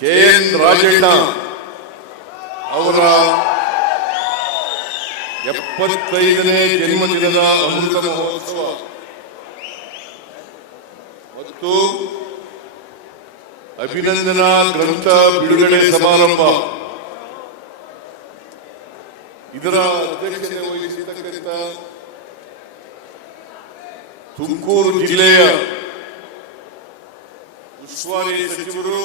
KN Rajanna ಅವರ 75ನೇ ಜನ್ಮದಿನದ ಅಮೃತ ಮಹೋತ್ಸವ ಮತ್ತು ಅಭಿನಂದನಾ ಗ್ರಂಥ ಬಿಡುಗಡೆ ಸಮಾರಂಭ ಇದರ ಅಧ್ಯಕ್ಷತೆ ವಹಿಸಿರ್ತಕ್ಕಂಥ ತುಮಕೂರು ಜಿಲ್ಲೆಯ ಉಸ್ತುವಾರಿ ಸಚಿವರು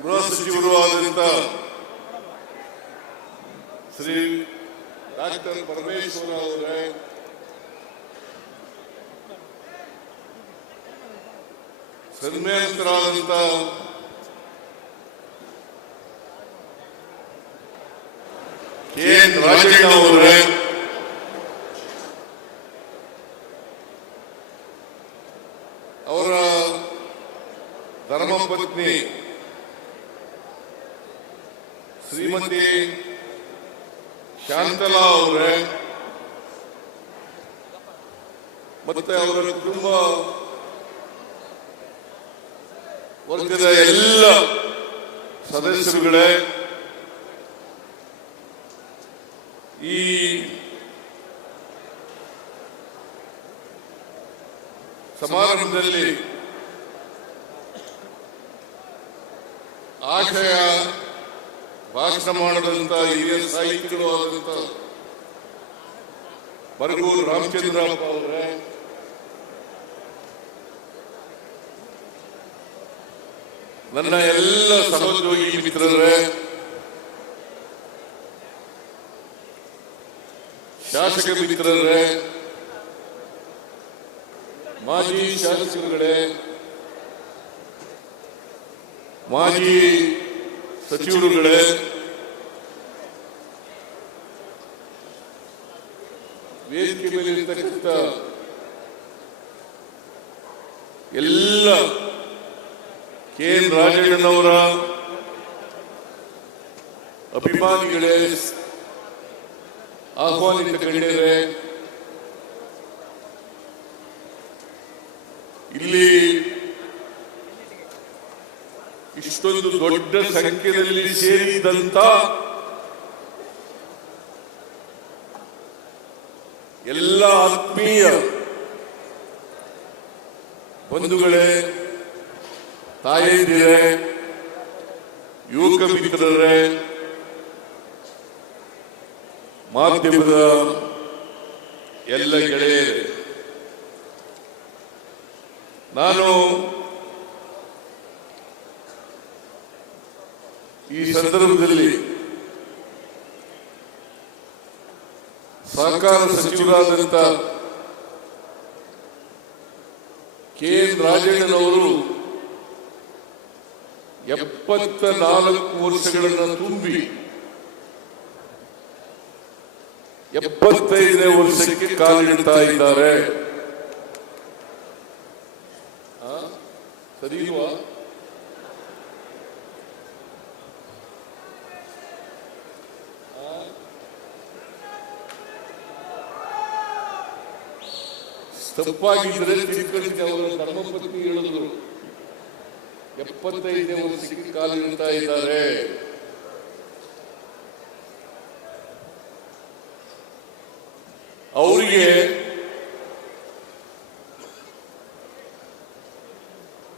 ಗೃಹ ಸಚಿವರು ಆದಂತ ಶ್ರೀ ಡಾಕ್ಟರ್ ಪರಮೇಶ್ವರ ಅವರೇ, ಸನ್ಮಾನಿತರಾದಂತ KN ರಾಜಣ್ಣ ಅವರೇ, ಅವರ ಧರ್ಮಪತ್ನಿ ಶ್ರೀಮತಿ ಶಾಂತಲಾ ಅವರೇ ಮತ್ತೆ ಅವರ ಕುಟುಂಬ ವರ್ಗದ ಎಲ್ಲ ಸದಸ್ಯರುಗಳೇ, ಈ ಸಮಾರಂಭದಲ್ಲಿ ಆಶಯ ಭಾಷಣ ಮಾಡಿದಂತ ಹಿರಿಯ ಸಾಹಿತಿಗಳು ಆದಂತ ಬರಗೂರು ರಾಮಚಂದ್ರಪ್ಪ ಅವರೇ, ನನ್ನ ಎಲ್ಲ ಸಹೋದ್ಯೋಗಿ ಮಿತ್ರರೇ, ಶಾಸಕ ಮಿತ್ರರೇ, ಮಾಜಿ ಶಾಸಕರುಗಳೇ, ಮಾಜಿ ಸಚಿವರುಗಳೇ, ವೇದಿಕೆ ಮೇಲೆ ಇರತಕ್ಕಂಥ ಎಲ್ಲ KN ರಾಜಣ್ಣನವರ ಅಭಿಮಾನಿಗಳೇ, ಆಹ್ವಾನಿತ ಗಣ್ಯರೇ, ಇಲ್ಲಿ ಇಷ್ಟೊಂದು ದೊಡ್ಡ ಸಂಖ್ಯೆಯಲ್ಲಿ ಸೇರಿದಂತ ಎಲ್ಲ ಆತ್ಮೀಯ ಬಂಧುಗಳೇ, ತಾಯಂದಿರೇ, ಯುವಕ ಮಿತ್ರರೇ, ಮಾಧ್ಯಮದ ಎಲ್ಲ ಗೆಳೆಯರೇ, ನಾನು ಈ ಸಂದರ್ಭದಲ್ಲಿ ಸಹಕಾರ ಸಚಿವರಾದಂತ KN ರಾಜಣ್ಣನವರು 74 ವರ್ಷಗಳನ್ನು ತುಂಬಿ 75ನೇ ವರ್ಷಕ್ಕೆ ಕಾಲಿಡ್ತಾ ಇದ್ದಾರೆ. ಸರಿ ಇಲ್ವಾ? ತಪ್ಪಾಗಿದ್ರೆ ತಿಳ್ಕೊಂಡಿದ್ದೆ. ಅವರ ಧರ್ಮಪತ್ನಿ ಹೇಳಿದ್ರು 75ನೇ ವರ್ಷಕ್ಕೆ ಕಾಲಿಡ್ತಾ ಇದ್ದಾರೆ. ಅವರಿಗೆ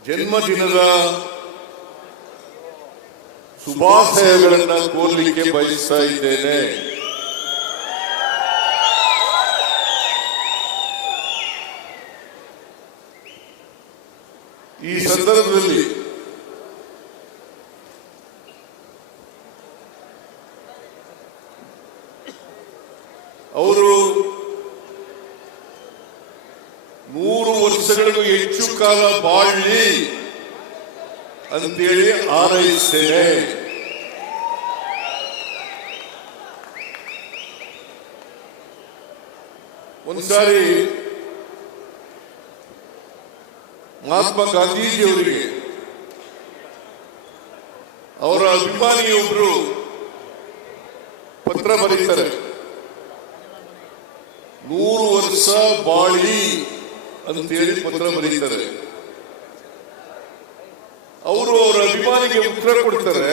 ಜನ್ಮದಿನದ ಶುಭಾಶಯಗಳನ್ನು ಕೋರಲಿಕ್ಕೆ ಬಯಸ್ತಾ ಇದ್ದೇನೆ. ಈ ಸಂದರ್ಭದಲ್ಲಿ ಅವರು 100 ವರ್ಷಗಳಿಗೂ ಹೆಚ್ಚು ಕಾಲ ಬಾಳಲಿ ಅಂತೇಳಿ ಹಾರೈಸ್ತೇನೆ. ಒಂದ್ಸಾರಿ ಮಹಾತ್ಮ ಗಾಂಧೀಜಿಯವರಿಗೆ ಅವರ ಅಭಿಮಾನಿಯೊಬ್ಬರು ಪತ್ರ ಬರೀತಾರೆ, 100 ವರ್ಷ ಬಾಳಿ ಅಂತೇಳಿ ಪತ್ರ ಬರೀತಾರೆ. ಅವರು ಅವರ ಅಭಿಮಾನಿಗೆ ಉತ್ತರ ಕೊಡ್ತಾರೆ,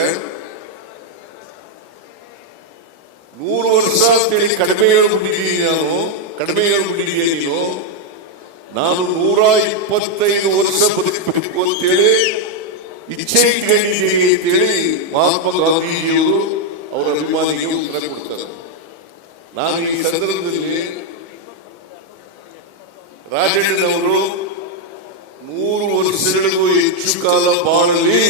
100 ವರ್ಷ ಅಂತೇಳಿ ಕಡಿಮೆ ಹೇಳ್ಬಿಟ್ಟಿದೀಯ ನೀನು, ನಾನು 125 ವರ್ಷ ಬದುಕಬೇಕು ಅಂತೇಳಿ ಇಚ್ಛೆ ಇಟ್ಕೊಂಡಿದ್ದೀನಿ ಅಂತೇಳಿ ಮಹಾತ್ಮ ಗಾಂಧೀಜಿಯವರು ಅವರ ಅಭಿಮಾನಿಗೆ ಉತ್ತರ ಕೊಡ್ತಾರೆ. ನಾನು ಈ ಸಂದರ್ಭದಲ್ಲಿ ರಾಜಣ್ಣನವರು 100 ವರ್ಷಗಳಿಗೂ ಹೆಚ್ಚು ಕಾಲ ಬಾಳಲಿ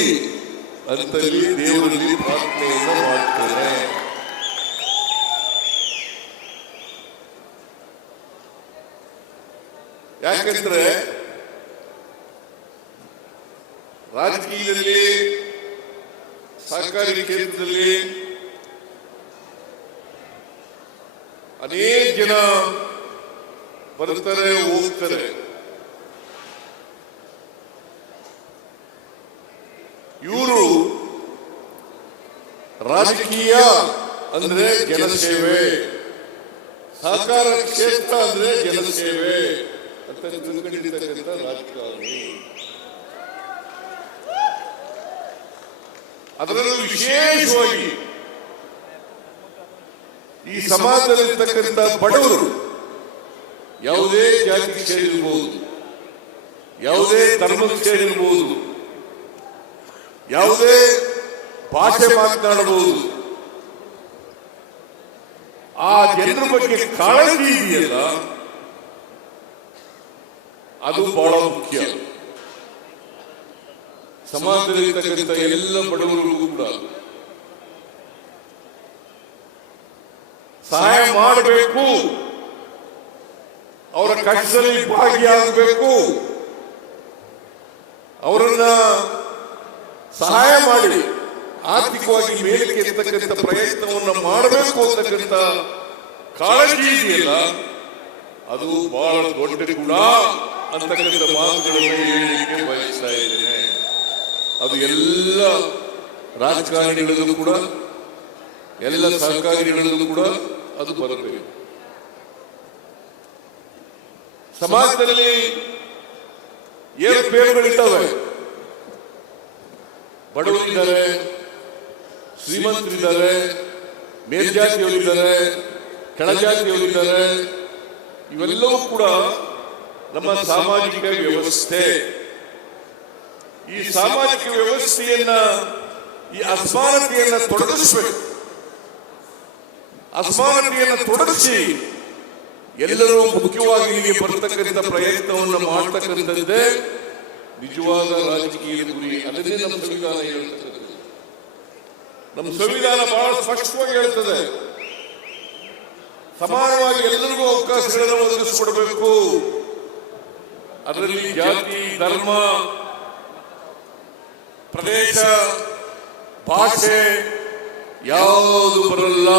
ಅಂತಲ್ಲಿ ದೇವರಲ್ಲಿ ಪ್ರಾರ್ಥನೆಯನ್ನು ಮಾಡ್ತೇನೆ. ಯಾಕಂದ್ರೆ ರಾಜಕೀಯದಲ್ಲಿ, ಸರ್ಕಾರಿ ಕ್ಷೇತ್ರದಲ್ಲಿ ಅನೇಕ ಜನ ಬರ್ತಾರೆ, ಹೋಗ್ತಾರೆ. ಇವರು ರಾಜಕೀಯ ಅಂದ್ರೆ ಜನಸೇವೆ, ಸಹಕಾರ ಕ್ಷೇತ್ರ ಅಂದ್ರೆ ಜನಸೇವೆ ಅಂತ ತಿಳ್ಕೊಂಡಿರ್ತಕ್ಕಂಥ ರಾಜಕಾರಣಿ. ಅದರಲ್ಲೂ ವಿಶೇಷವಾಗಿ ಈ ಸಮಾಜದಲ್ಲಿರ್ತಕ್ಕಂಥ ಬಡವರು, ಯಾವುದೇ ಜಾತಿಗೆ ಸೇರಿರಬಹುದು, ಯಾವುದೇ ಧರ್ಮಕ್ಕೆ ಸೇರಿರಬಹುದು, ಯಾವುದೇ ಭಾಷೆ ಮಾತನಾಡಬಹುದು, ಆ ಜನರ ಬಗ್ಗೆ ಕಾಳಜಿ ಇದೆಯಲ್ಲ, ಅದು ಬಹಳ ಮುಖ್ಯ. ಸಮಾಜದಲ್ಲಿರ್ತಕ್ಕಂಥ ಎಲ್ಲ ಬಡವರಿಗೂ ಕೂಡ ಸಹಾಯ ಮಾಡಬೇಕು, ಅವರ ಕಷ್ಟದಲ್ಲಿ ಭಾಗಿಯಾಗಬೇಕು, ಅವರನ್ನ ಸಹಾಯ ಮಾಡಿ ಆರ್ಥಿಕವಾಗಿ ಮೇಲಕ್ಕೆ ಎತ್ತಕ್ಕಂಥ ಪ್ರಯತ್ನವನ್ನು ಮಾಡಬೇಕು ಅಂತಕ್ಕಂಥ ಕಾಳಜಿ ಇದೆಯಲ್ಲ, ಅದು ಬಹಳ ದೊಡ್ಡ ಗುಣ ಅಂತಕ್ಕಂಥ ಮಾತುಗಳನ್ನು ಹೇಳಲಿಕ್ಕೆ ಬಯಸ್ತಾ ಇದ್ದೇನೆ. ಅದು ಎಲ್ಲ ರಾಜಕಾರಣಿಗಳಲ್ಲೂ ಕೂಡ, ಎಲ್ಲ ಸಹಕಾರಿಗಳಲ್ಲೂ ಕೂಡ ಅದು ಬರಬೇಕು. ಸಮಾಜದಲ್ಲಿ ಏರುಪೇರುಗಳಿದ್ದಾವೆ. ಬಡವರಿದ್ದಾರೆ, ಶ್ರೀಮಂತರಿದ್ದಾರೆ, ಮೇಲ್ಜಾತಿಯವರಿದ್ದಾರೆ, ಕೆಳಜಾತಿಯವರಿದ್ದಾರೆ. ಇವೆಲ್ಲವೂ ಕೂಡ ನಮ್ಮ ಸಾಮಾಜಿಕ ವ್ಯವಸ್ಥೆ. ಈ ಸಾಮಾಜಿಕ ವ್ಯವಸ್ಥೆಯನ್ನ, ಈ ಅಸಮಾನತೆಯನ್ನ ತೊಡಗಿಸಬೇಕು. ಅಸಮಾನತೆಯನ್ನು ತೊಡಗಿಸಿ ಎಲ್ಲರೂ ಮುಖ್ಯವಾಗಿ ಇಲ್ಲಿಗೆ ಬರತಕ್ಕಂಥ ಪ್ರಯತ್ನವನ್ನು ಮಾಡತಕ್ಕಂಥದ್ದೇ ನಿಜವಾದ ರಾಜಕೀಯ ಗುರಿ. ಅದನ್ನೇ ನಮ್ಮ ಸಂವಿಧಾನ ಹೇಳ್ತದೆ. ನಮ್ಮ ಸಂವಿಧಾನ ಬಹಳ ಸ್ಪಷ್ಟವಾಗಿ ಹೇಳ್ತದೆ, ಸಮಾನವಾಗಿ ಎಲ್ಲರಿಗೂ ಅವಕಾಶಗಳನ್ನು ಒದಗಿಸಿಕೊಡಬೇಕು. ಅದರಲ್ಲಿ ಜಾತಿ, ಧರ್ಮ, ಪ್ರದೇಶ, ಭಾಷೆ ಯಾವುದು ಬರಲ್ಲ.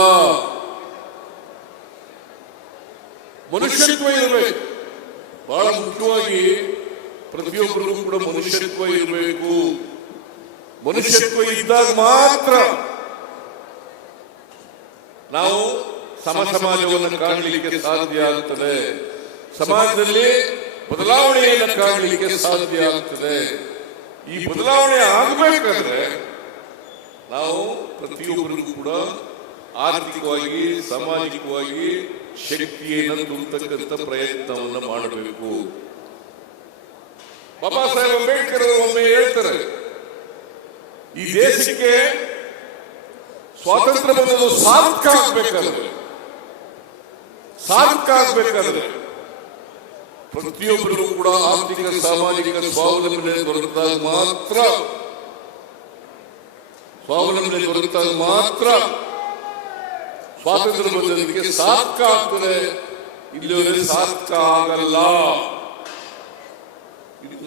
ಮನುಷ್ಯತ್ವ ಇರಬೇಕು. ಬಹಳ ಮುಖ್ಯವಾಗಿ ಪ್ರತಿಯೊಬ್ಬರಿಗೂ ಕೂಡ ಮನುಷ್ಯತ್ವ ಇರಬೇಕು. ಮನುಷ್ಯತ್ವ ಇದ್ದಾಗ ಮಾತ್ರ ನಾವು ಸಮಾಜವನ್ನು ಕಾಣಲಿಕ್ಕೆ ಸಾಧ್ಯ ಆಗ್ತದೆ. ಸಮಾಜದಲ್ಲಿ ಬದಲಾವಣೆಯನ್ನು ಕಾಣಲಿಕ್ಕೆ ಸಾಧ್ಯ ಆಗ್ತದೆ. ಈ ಬದಲಾವಣೆ ಆಗಬೇಕಾದ್ರೆ ನಾವು ಪ್ರತಿಯೊಬ್ಬರಿಗೂ ಕೂಡ ಆರ್ಥಿಕವಾಗಿ, ಸಾಮಾಜಿಕವಾಗಿ ಶಕ್ತಿಯನ್ನು ತುಂಬತಕ್ಕಂಥ ಪ್ರಯತ್ನವನ್ನು ಮಾಡಬೇಕು. ಬಾಬಾ ಸಾಹೇಬ್ ಅಂಬೇಡ್ಕರ್ ಒಮ್ಮೆ ಹೇಳ್ತಾರೆ, ಈ ದೇಶಕ್ಕೆ ಸ್ವಾತಂತ್ರ್ಯ ಬಂದದ್ದು ಸಾರ್ಥಕ ಆಗ್ಬೇಕಾದ್ರೆ ಪ್ರತಿಯೊಬ್ಬರಿಗೂ ಕೂಡ ಆರ್ಥಿಕ, ಸಾಮಾಜಿಕ ಸ್ವಾವಲಂಬನೆ ದೊರೆತಾಗ ಮಾತ್ರ ಸ್ವಾತಂತ್ರ್ಯ ಬಂದದಕ್ಕೆ ಸಾರ್ಥಕ ಆಗ್ತದೆ. ಇಲ್ಲಿವರೆಗೆ ಸಾರ್ಥಕ ಆಗಲ್ಲ.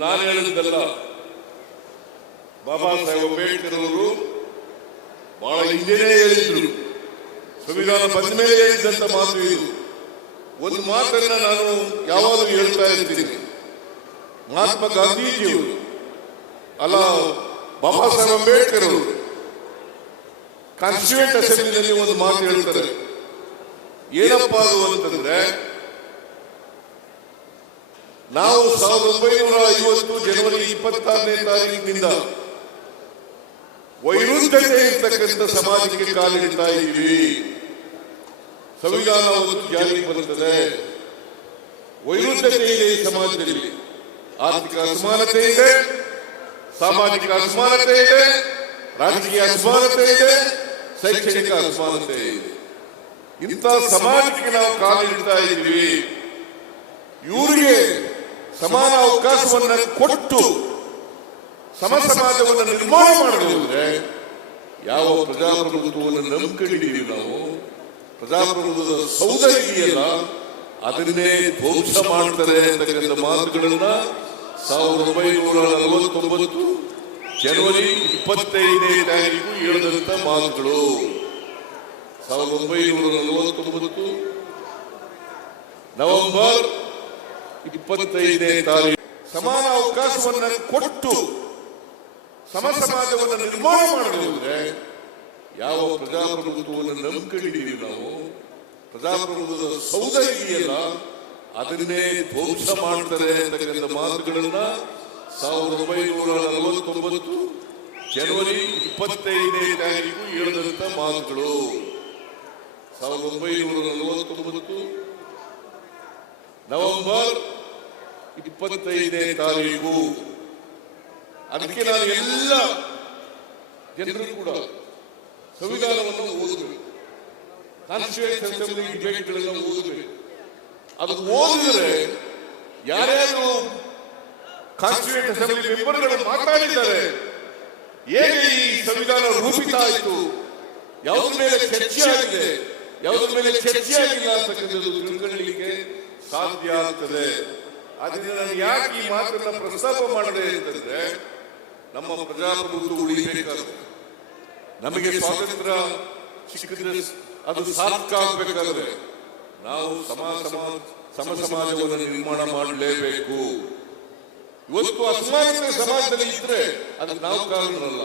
ನಾನು ಹೇಳಿದ್ದಲ್ಲ, ಬಾಬಾ ಸಾಹೇಬ್ ಅಂಬೇಡ್ಕರ್ ಅವರು ಬಹಳ ಹಿಂದೆನೇ ಹೇಳಿದ್ರು. ಸಂವಿಧಾನ ಬಂದ ಮೇಲೆ ಹೇಳಿದ್ದಂತ ಮಾತು ಇದು. ಒಂದು ಮಾತನ್ನ ನಾನು ಯಾವಾಗಲೂ ಹೇಳ್ತಾ ಇರ್ತೀನಿ. ಮಹಾತ್ಮ ಗಾಂಧೀಜಿಯವರು ಅಲ್ಲ, ಬಾಬಾ ಸಾಹೇಬ್ ಅಂಬೇಡ್ಕರ್ ಅವರು ಕಾನ್ಸ್ಟಿಟ್ಯೂಂಟ್ ಅಸೆಂಬ್ಲಿನಲ್ಲಿ ಒಂದು ಮಾತು ಹೇಳ್ತಾರೆ. ಏನಪ್ಪಾ ಅದು ಅಂತಂದ್ರೆ, ನಾವು 1950 ಜನವರಿ 26ನೇ ತಾರೀಕಿನಿಂದ ವೈರುಧ್ಯತೆ ಇರ್ತಕ್ಕಂಥ ಸಮಾಜಕ್ಕೆ ಕಾಲಿಡ್ತಾ ಇದ್ದೀವಿ. ಸಂವಿಧಾನ ಒಂದು ಜಾರಿಗೆ ಬರುತ್ತದೆ, ವೈರುಧ್ಯತೆ ಇದೆ ಈ ಸಮಾಜದಲ್ಲಿ. ಆರ್ಥಿಕ ಅಸಮಾನತೆ ಇದೆ, ಸಾಮಾಜಿಕ ಅಸಮಾನತೆ ಇದೆ, ರಾಜಕೀಯ ಅಸಮಾನತೆ ಇದೆ, ಶೈಕ್ಷಣಿಕ ಅಸಮಾನತೆ ಇದೆ. ಇಂಥ ಸಮಾಜಕ್ಕೆ ನಾವು ಕಾಲಿಡ್ತಾ ಇದ್ದೀವಿ. ಇವರಿಗೆ ಸಮಾನ ಅವಕಾಶವನ್ನು ಕೊಟ್ಟು ಸಮ ಸಮಾಜವನ್ನು ನಿರ್ಮಾಣ ಮಾಡಬಹುದ್ರೆ ಯಾವ ಪ್ರಜಾಪ್ರಭುತ್ವವನ್ನು ನಂಬಿಕೊಂಡಿದ್ದೀವಿ ನಾವು, ಪ್ರಜಾಪ್ರಭುತ್ವದ ಸೌಧ ಇದೆಯಲ್ಲ ಅದನ್ನೇ ಧ್ವಂಸ ಮಾಡ್ತಾರೆ ಅಂತಕ್ಕಂಥ ಮಾತುಗಳನ್ನ 1949 ಜನವರಿ 25ನೇ ತಾರೀಕು ಹೇಳಿದಂತ ಮಾತುಗಳು. 1949 ನವೆಂಬರ್ 25ನೇ ತಾರೀಕು ಸಮಾನ ಅವಕಾಶವನ್ನು ಕೊಟ್ಟು ಸಮ ಸಮಾಜವನ್ನು ನಿರ್ಮಾಣ ಮಾಡಬಹುದ್ರೆ ಯಾವ ಪ್ರಜಾಪ್ರಭುತ್ವವನ್ನು ನಂಬಿಕೊಂಡಿದ್ದೀವಿ ನಾವು, ಪ್ರಜಾಪ್ರಭುತ್ವದ ಸೌಧ ಇದೆಯಲ್ಲ ಅದನ್ನೇ ಧ್ವಂಸ ಮಾಡ್ತಾರೆ ಅಂತಕ್ಕಂಥ ಮಾತುಗಳನ್ನ 1949 ಜನವರಿ 25ನೇ ತಾರೀಕು ಹೇಳಿದಂತ ಮಾತುಗಳು. 1949 ನವೆಂಬರ್ 25ನೇ ತಾರೀಕು. ಅದಕ್ಕೆ ನಾನು ಎಲ್ಲ ಜನರು ಕೂಡ ಸಂವಿಧಾನವನ್ನು ಓದಬೇಕು, ಕಾನ್ಸ್ಟಿಟ್ಯೂಷನ್ ಅಸೆಂಬ್ಲಿ ಡಿಬೇಟ್ಗಳೆಲ್ಲ ಓದಬೇಕು. ಅದು ಓದಿದ್ರೆ ಯಾರ್ಯಾರು ಕಾನ್ಸ್ಟಿಟ್ಯೂಷನ್ ಅಸೆಂಬ್ಲಿ ಮೆಂಬರ್ಗಳು ಮಾತಾಡಿದ್ದಾರೆ, ಹೇಗೆ ಈ ಸಂವಿಧಾನ ರೂಪಿತ ಆಯಿತು, ಯಾವುದ್ರ ಮೇಲೆ ಚರ್ಚೆ ಆಗಿದೆ, ಯಾವುದ್ರ ಮೇಲೆ ಚರ್ಚೆ ಆಗಿಲ್ಲ ಅಂತಕ್ಕಂಥದ್ದು ತಿಳ್ಕೊಳ್ಳಲಿಕ್ಕೆ ಸಾಧ್ಯ ಆಗ್ತದೆ. ಅದರಿಂದ ನಾನು ಯಾಕೆ ಈ ಮಾತನ್ನ ಪ್ರಸ್ತಾಪ ಮಾಡಿದೆ ಅಂತಂದ್ರೆ, ನಮ್ಮ ಪ್ರಜಾಪ್ರಭುತ್ವ ಉಳಿಬೇಕಾದ್ರೆ, ನಮಗೆ ಸ್ವಾತಂತ್ರ್ಯ ಸಿಕ್ಕಿದ್ರೆ ಅದು ಸಾರ್ಥಕ ಆಗಬೇಕಾದ್ರೆ ನಾವು ಸಮ ಸಮಾಜವನ್ನು ನಿರ್ಮಾಣ ಮಾಡಲೇಬೇಕು. ಇವತ್ತು ಅಸಮಾನತೆ ಸಮಾಜದಲ್ಲಿ ಇದ್ರೆ ಅದಕ್ಕೆ ನಾವು ಕಾರಣರಲ್ಲ,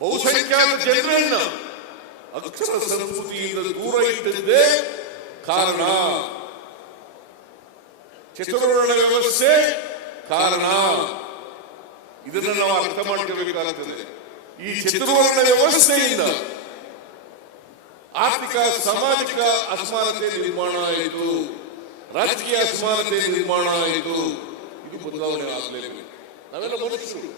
ಬಹುಸಂಖ್ಯಾತ ಜನರನ್ನ ಅಕ್ಷರ ಸಂಸ್ಕೃತಿಯಿಂದ ದೂರ ಇಟ್ಟಿದ್ದೇ ಕಾರಣ, ಚತುರ್ವರ್ಣ ವ್ಯವಸ್ಥೆ ಕಾರಣ. ಇದನ್ನ ನಾವು ಅರ್ಥ ಮಾಡ್ಕೋಬೇಕಾಗುತ್ತದೆ. ಈ ಚತುರ್ವರ್ಣ ವ್ಯವಸ್ಥೆಯಿಂದ ಆರ್ಥಿಕ ಸಾಮಾಜಿಕ ಅಸಮಾನತೆ ನಿರ್ಮಾಣ ಆಯಿತು, ರಾಜಕೀಯ ಅಸಮಾನತೆ ನಿರ್ಮಾಣ ಆಯಿತು. ಇದು ಬದಲಾವಣೆ ಆಗಲೇಬೇಕು. ನಾವೆಲ್ಲ ಮನುಷ್ಯರು,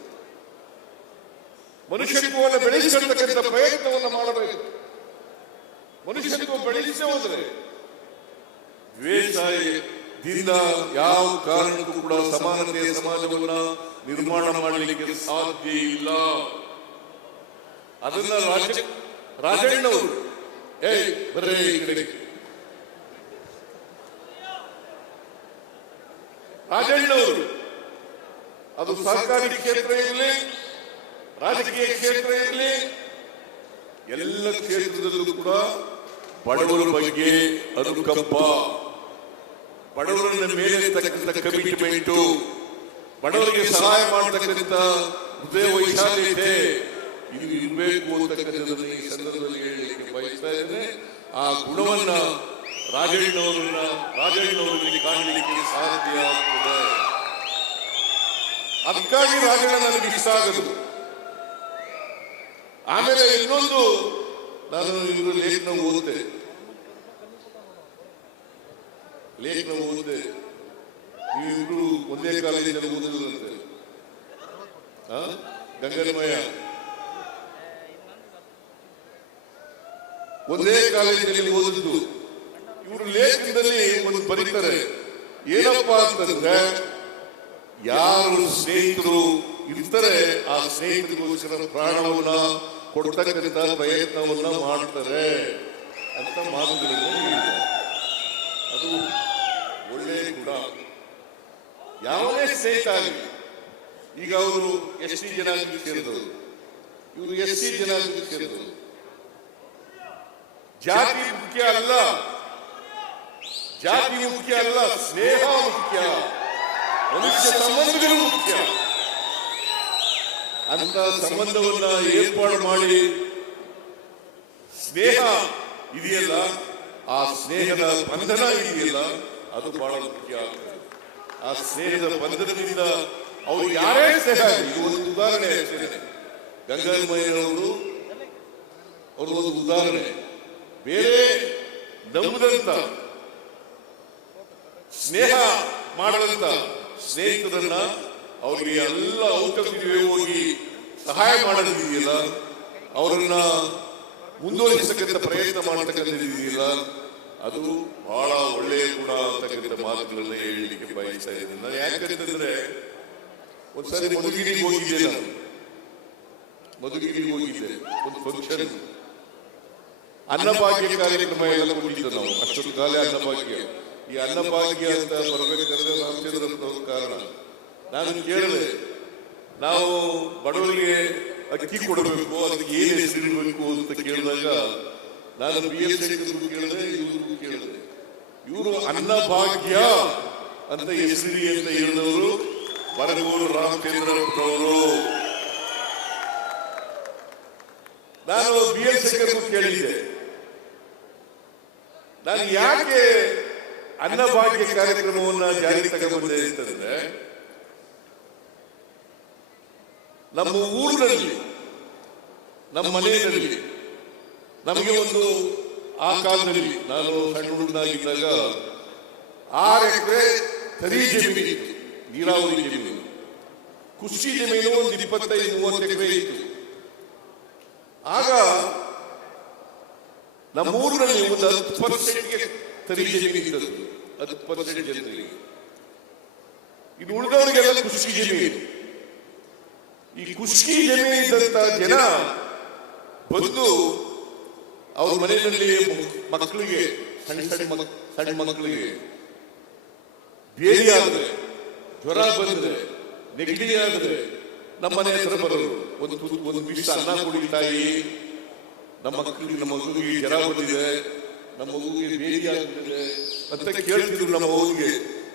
ಮನುಷ್ಯತ್ವವನ್ನು ಬೆಳೆಸಿಕೊಳ್ಳತಕ್ಕಂಥ ಪ್ರಯತ್ನವನ್ನು ಮಾಡಬೇಕು. ಮನುಷ್ಯತ್ವ ಬೆಳೆಸೇ ಹೋದ್ರೆ ದ್ವೇಷದಿಂದ ಯಾವ ಕಾರಣಕ್ಕೂ ಕೂಡ ಸಮಾನತೆಯ ಸಮಾಜವನ್ನ ನಿರ್ಮಾಣ ಮಾಡಲಿಕ್ಕೆ ಸಾಧ್ಯ ಇಲ್ಲ. ಅದನ್ನ ರಾಜಣ್ಣವರು ಬರೇ ಈ ಕಡೆ ರಾಜಣ್ಣವರು ಅದು ಸರ್ಕಾರಿ ಕ್ಷೇತ್ರ ಇರಲಿ, ರಾಜಕೀಯ ಕ್ಷೇತ್ರ ಇರಲಿ, ಎಲ್ಲ ಕ್ಷೇತ್ರದಲ್ಲೂ ಕೂಡ ಬಡವರ ಬಗ್ಗೆ ಅನುಕಂಪ, ಬಡವರನ್ನ ಮೇಲೆ ತಕ್ಕಂಥ ಕಮಿಟ್ಮೆಂಟು, ಬಡವರಿಗೆ ಸಹಾಯ ಮಾಡತಕ್ಕಂಥ ಹೃದಯ ವೈಶಾಲ್ಯತೆ ಇದು ಇರಬೇಕು ಅಂತಕ್ಕಂಥದ್ದನ್ನು ಈ ಸಂದರ್ಭದಲ್ಲಿ ಹೇಳಲಿಕ್ಕೆ ಬಯಸ್ತಾ ಇದ್ದೇನೆ. ಆ ಗುಣವನ್ನ ರಾಜಣ್ಣವರಲ್ಲಿ ಕಾಣಲಿಕ್ಕೆ ಸಾಧ್ಯ ಆಗ್ತದೆ. ಅದಕ್ಕಾಗಿ ರಾಜಣ್ಣ ನನಗೆ ಇಷ್ಟ ಆಗೋದು. ಆಮೇಲೆ ಇನ್ನೊಂದು, ನಾನು ಇವರು ಲೇಖನ ಓದಿದೆ, ನೀವಿಬ್ರು ಒಂದೇ ಕಾಲೇಜಿನಲ್ಲಿ ಓದಿದಂತೆ, ಗಂಗನಮಯ ಒಂದೇ ಕಾಲೇಜಿನಲ್ಲಿ ಓದಿದ್ದು. ಇವರು ಲೇಖನದಲ್ಲಿ ಒಂದು ಬರೀತಾರೆ, ಏನಪ್ಪಾ ಅಂತಂದ್ರೆ ಯಾರು ಸ್ನೇಹಿತರು ಇರ್ತಾರೆ ಆ ಸ್ನೇಹಿತರಿಗೋಸ್ಕರ ಪ್ರಾಣವನ್ನ ಕೊಡ್ತಕ್ಕಂಥ ಪ್ರಯತ್ನವನ್ನ ಮಾಡ್ತಾರೆ ಅಂತ ಮಾತುಗಳನ್ನು ಹೇಳಿದ್ದಾರೆ. ಅದು ಒಳ್ಳೆಯ ಗುಣ. ಯಾವನೇ ಸ್ನೇಹಿತ ಆಗಲಿ, ಈಗ ಅವರು ಎಸ್ಟಿ ಜನಾಂಗಕ್ಕೆ ಸೇರಿದವರು, ಇವರು ಎಸ್ಸಿ ಜನಾಂಗಕ್ಕೆ ಸೇರಿದವರು. ಜಾತಿ ಮುಖ್ಯ ಅಲ್ಲ, ಸ್ನೇಹ ಮುಖ್ಯ, ಮನುಷ್ಯ ಸಂಬಂಧಗಳು ಮುಖ್ಯ. ಅಂತ ಸಂಬಂಧವನ್ನ ಏರ್ಪಾಡು ಮಾಡಿ ಸ್ನೇಹ ಇದೆಯಲ್ಲ, ಆ ಸ್ನೇಹದ ಬಂಧನ ಇದೆಯಲ್ಲ, ಅದು ಬಹಳ ಮುಖ್ಯ ಆಗ್ತದೆ. ಆ ಸ್ನೇಹದ ಬಂಧನದಿಂದ ಅವರು ಯಾರೇ ಸ್ನೇಹ ಆಗಲಿ, ಇದು ಒಂದು ಉದಾಹರಣೆ ಅಷ್ಟೇ. ಗಂಗಾಧರಯ್ಯನವರು ಒಂದು ಉದಾಹರಣೆ. ಬೇರೆ ನಂಬದಂತ ಸ್ನೇಹ ಮಾಡದಂತ ಸ್ನೇಹಿತರನ್ನ ಅವರಿಗೆ ಎಲ್ಲ ಔಷಧಿಗೆ ಹೋಗಿ ಸಹಾಯ ಮಾಡೋದಿದೆಯಲ್ಲ, ಅವರನ್ನ ಮುಂದುವರಿಸತಕ್ಕಂಥ ಪ್ರಯತ್ನ ಮಾಡತಕ್ಕಂಥದ್ದಿದೆಯಲ್ಲ, ಅದು ಬಹಳ ಒಳ್ಳೆಯ ಗುಣ ಅಂತಕ್ಕಂಥ ಮಾತುಗಳನ್ನ ಹೇಳಲಿಕ್ಕೆ ಬಯಸ್ತಾ ಇದ್ದೀನಿ ನಾನು. ಯಾಕಂತಂದ್ರೆ ಒಂದ್ಸರಿ ಮಧುಗಿರಿಗೆ ಹೋಗಿದ್ದೆ ನಾನು. ಮಧುಗಿರಿಗೆ ಹೋಗಿದ್ದೆ ಒಂದು ಫಂಕ್ಷನ್, ಅನ್ನಭಾಗ್ಯ ಕಾರ್ಯಕ್ರಮ ಎಲ್ಲ ಕೊಟ್ಟಿದ್ದು ನಾವು. ಅಷ್ಟೊಂದು ಕಾಲ ಅನ್ನಭಾಗ್ಯ. ಈ ಅನ್ನಭಾಗ್ಯ ಅಂತ ಬರಬೇಕಾದ್ರೆ ರಾಮಚಂದ್ರಪ್ಪನವ್ರ ಕಾರಣ. ನಾನು ಕೇಳಿದೆ, ನಾವು ಬಡವರಿಗೆ ಅಕ್ಕಿ ಕೊಡಬೇಕು, ಅದಕ್ಕೆ ಏನು ಹೆಸರಿಡಬೇಕು ಅಂತ ಕೇಳಿದಾಗ ನಾನು BL ಶೇಖರ್ಗೂ ಕೇಳಿದೆ, ಇವ್ರಿಗೂ ಕೇಳಿದೆ. ಇವರು ಅನ್ನಭಾಗ್ಯ ಅಂತ ಹೆಸರಿ ಅಂತ ಹೇಳಿದವರು ಬರಗೂರು ರಾಮಚಂದ್ರಪ್ಪನವರು. ನಾನು BL ಶೇಖರ್ಗೂ ಕೇಳಿದ್ದೆ, ನಾನು ಯಾಕೆ ಅನ್ನಭಾಗ್ಯ ಕಾರ್ಯಕ್ರಮವನ್ನ ಜಾರಿಗೆ ತಗೊಂಡ್ಬಂದೆ ಅಂತಂದ್ರೆ, ನಮ್ಮ ಊರಿನಲ್ಲಿ, ನಮ್ಮ ಮನೆಯಲ್ಲಿ ನಮಗೆ ಒಂದು ಆ ಕಾಲದಲ್ಲಿ ನಾನು ಸಣ್ಣ ಹುಡುಗನಾಗಿದ್ದಾಗ 6 ಎಕರೆ ಕರಿ ಜಮೀನು ಇತ್ತು, ನೀರಾವರಿ ಜಮೀನು. ಕೃಷಿ ಜಮೀನು ಒಂದು 25-30 ಎಕರೆ ಇತ್ತು. ಆಗ ನಮ್ಮ ಊರಿನಲ್ಲಿ ಒಂದು 10% ಕರಿ ಜಮೀನು ಇದ್ದದ್ದು, 10% ಜನರಿಗೆ. ಇದು ಉಳಿದವರಿಗೆಲ್ಲ ಕೃಷಿ ಜಮೀನು. ಈ ಕೃಷಿ ಜಮೀನು ಇದ್ದಂತ ಜನ ಬಂದು ಅವ್ರ ಮನೆಯಲ್ಲಿ ಮಕ್ಕಳಿಗೆ, ಸಣ್ಣ ಮಕ್ಕಳಿಗೆ ಬೇರೆ ಆದ್ರೆ, ಜ್ವರ ಬಂದ್ರೆ, ನೆಗಡಿ ಆದ್ರೆ ನಮ್ಮ ಮನೆ ಹತ್ರ ಬರೋರು. ಒಂದು ಬಿಸಿ ಅನ್ನ ಕೊಡಿ ತಾಯಿ, ನಮ್ಮ ಮಗುವಿಗೆ ಜ್ವರ ಬಂದಿದೆ, ನಮ್ಮ ಮಗುವಿಗೆ ಬೇರೆ ಆಗ್ತಿದೆ ಅಂತ ಕೇಳ್ತಿದ್ರು. ನಮ್ಮ ಮಗುವಿಗೆ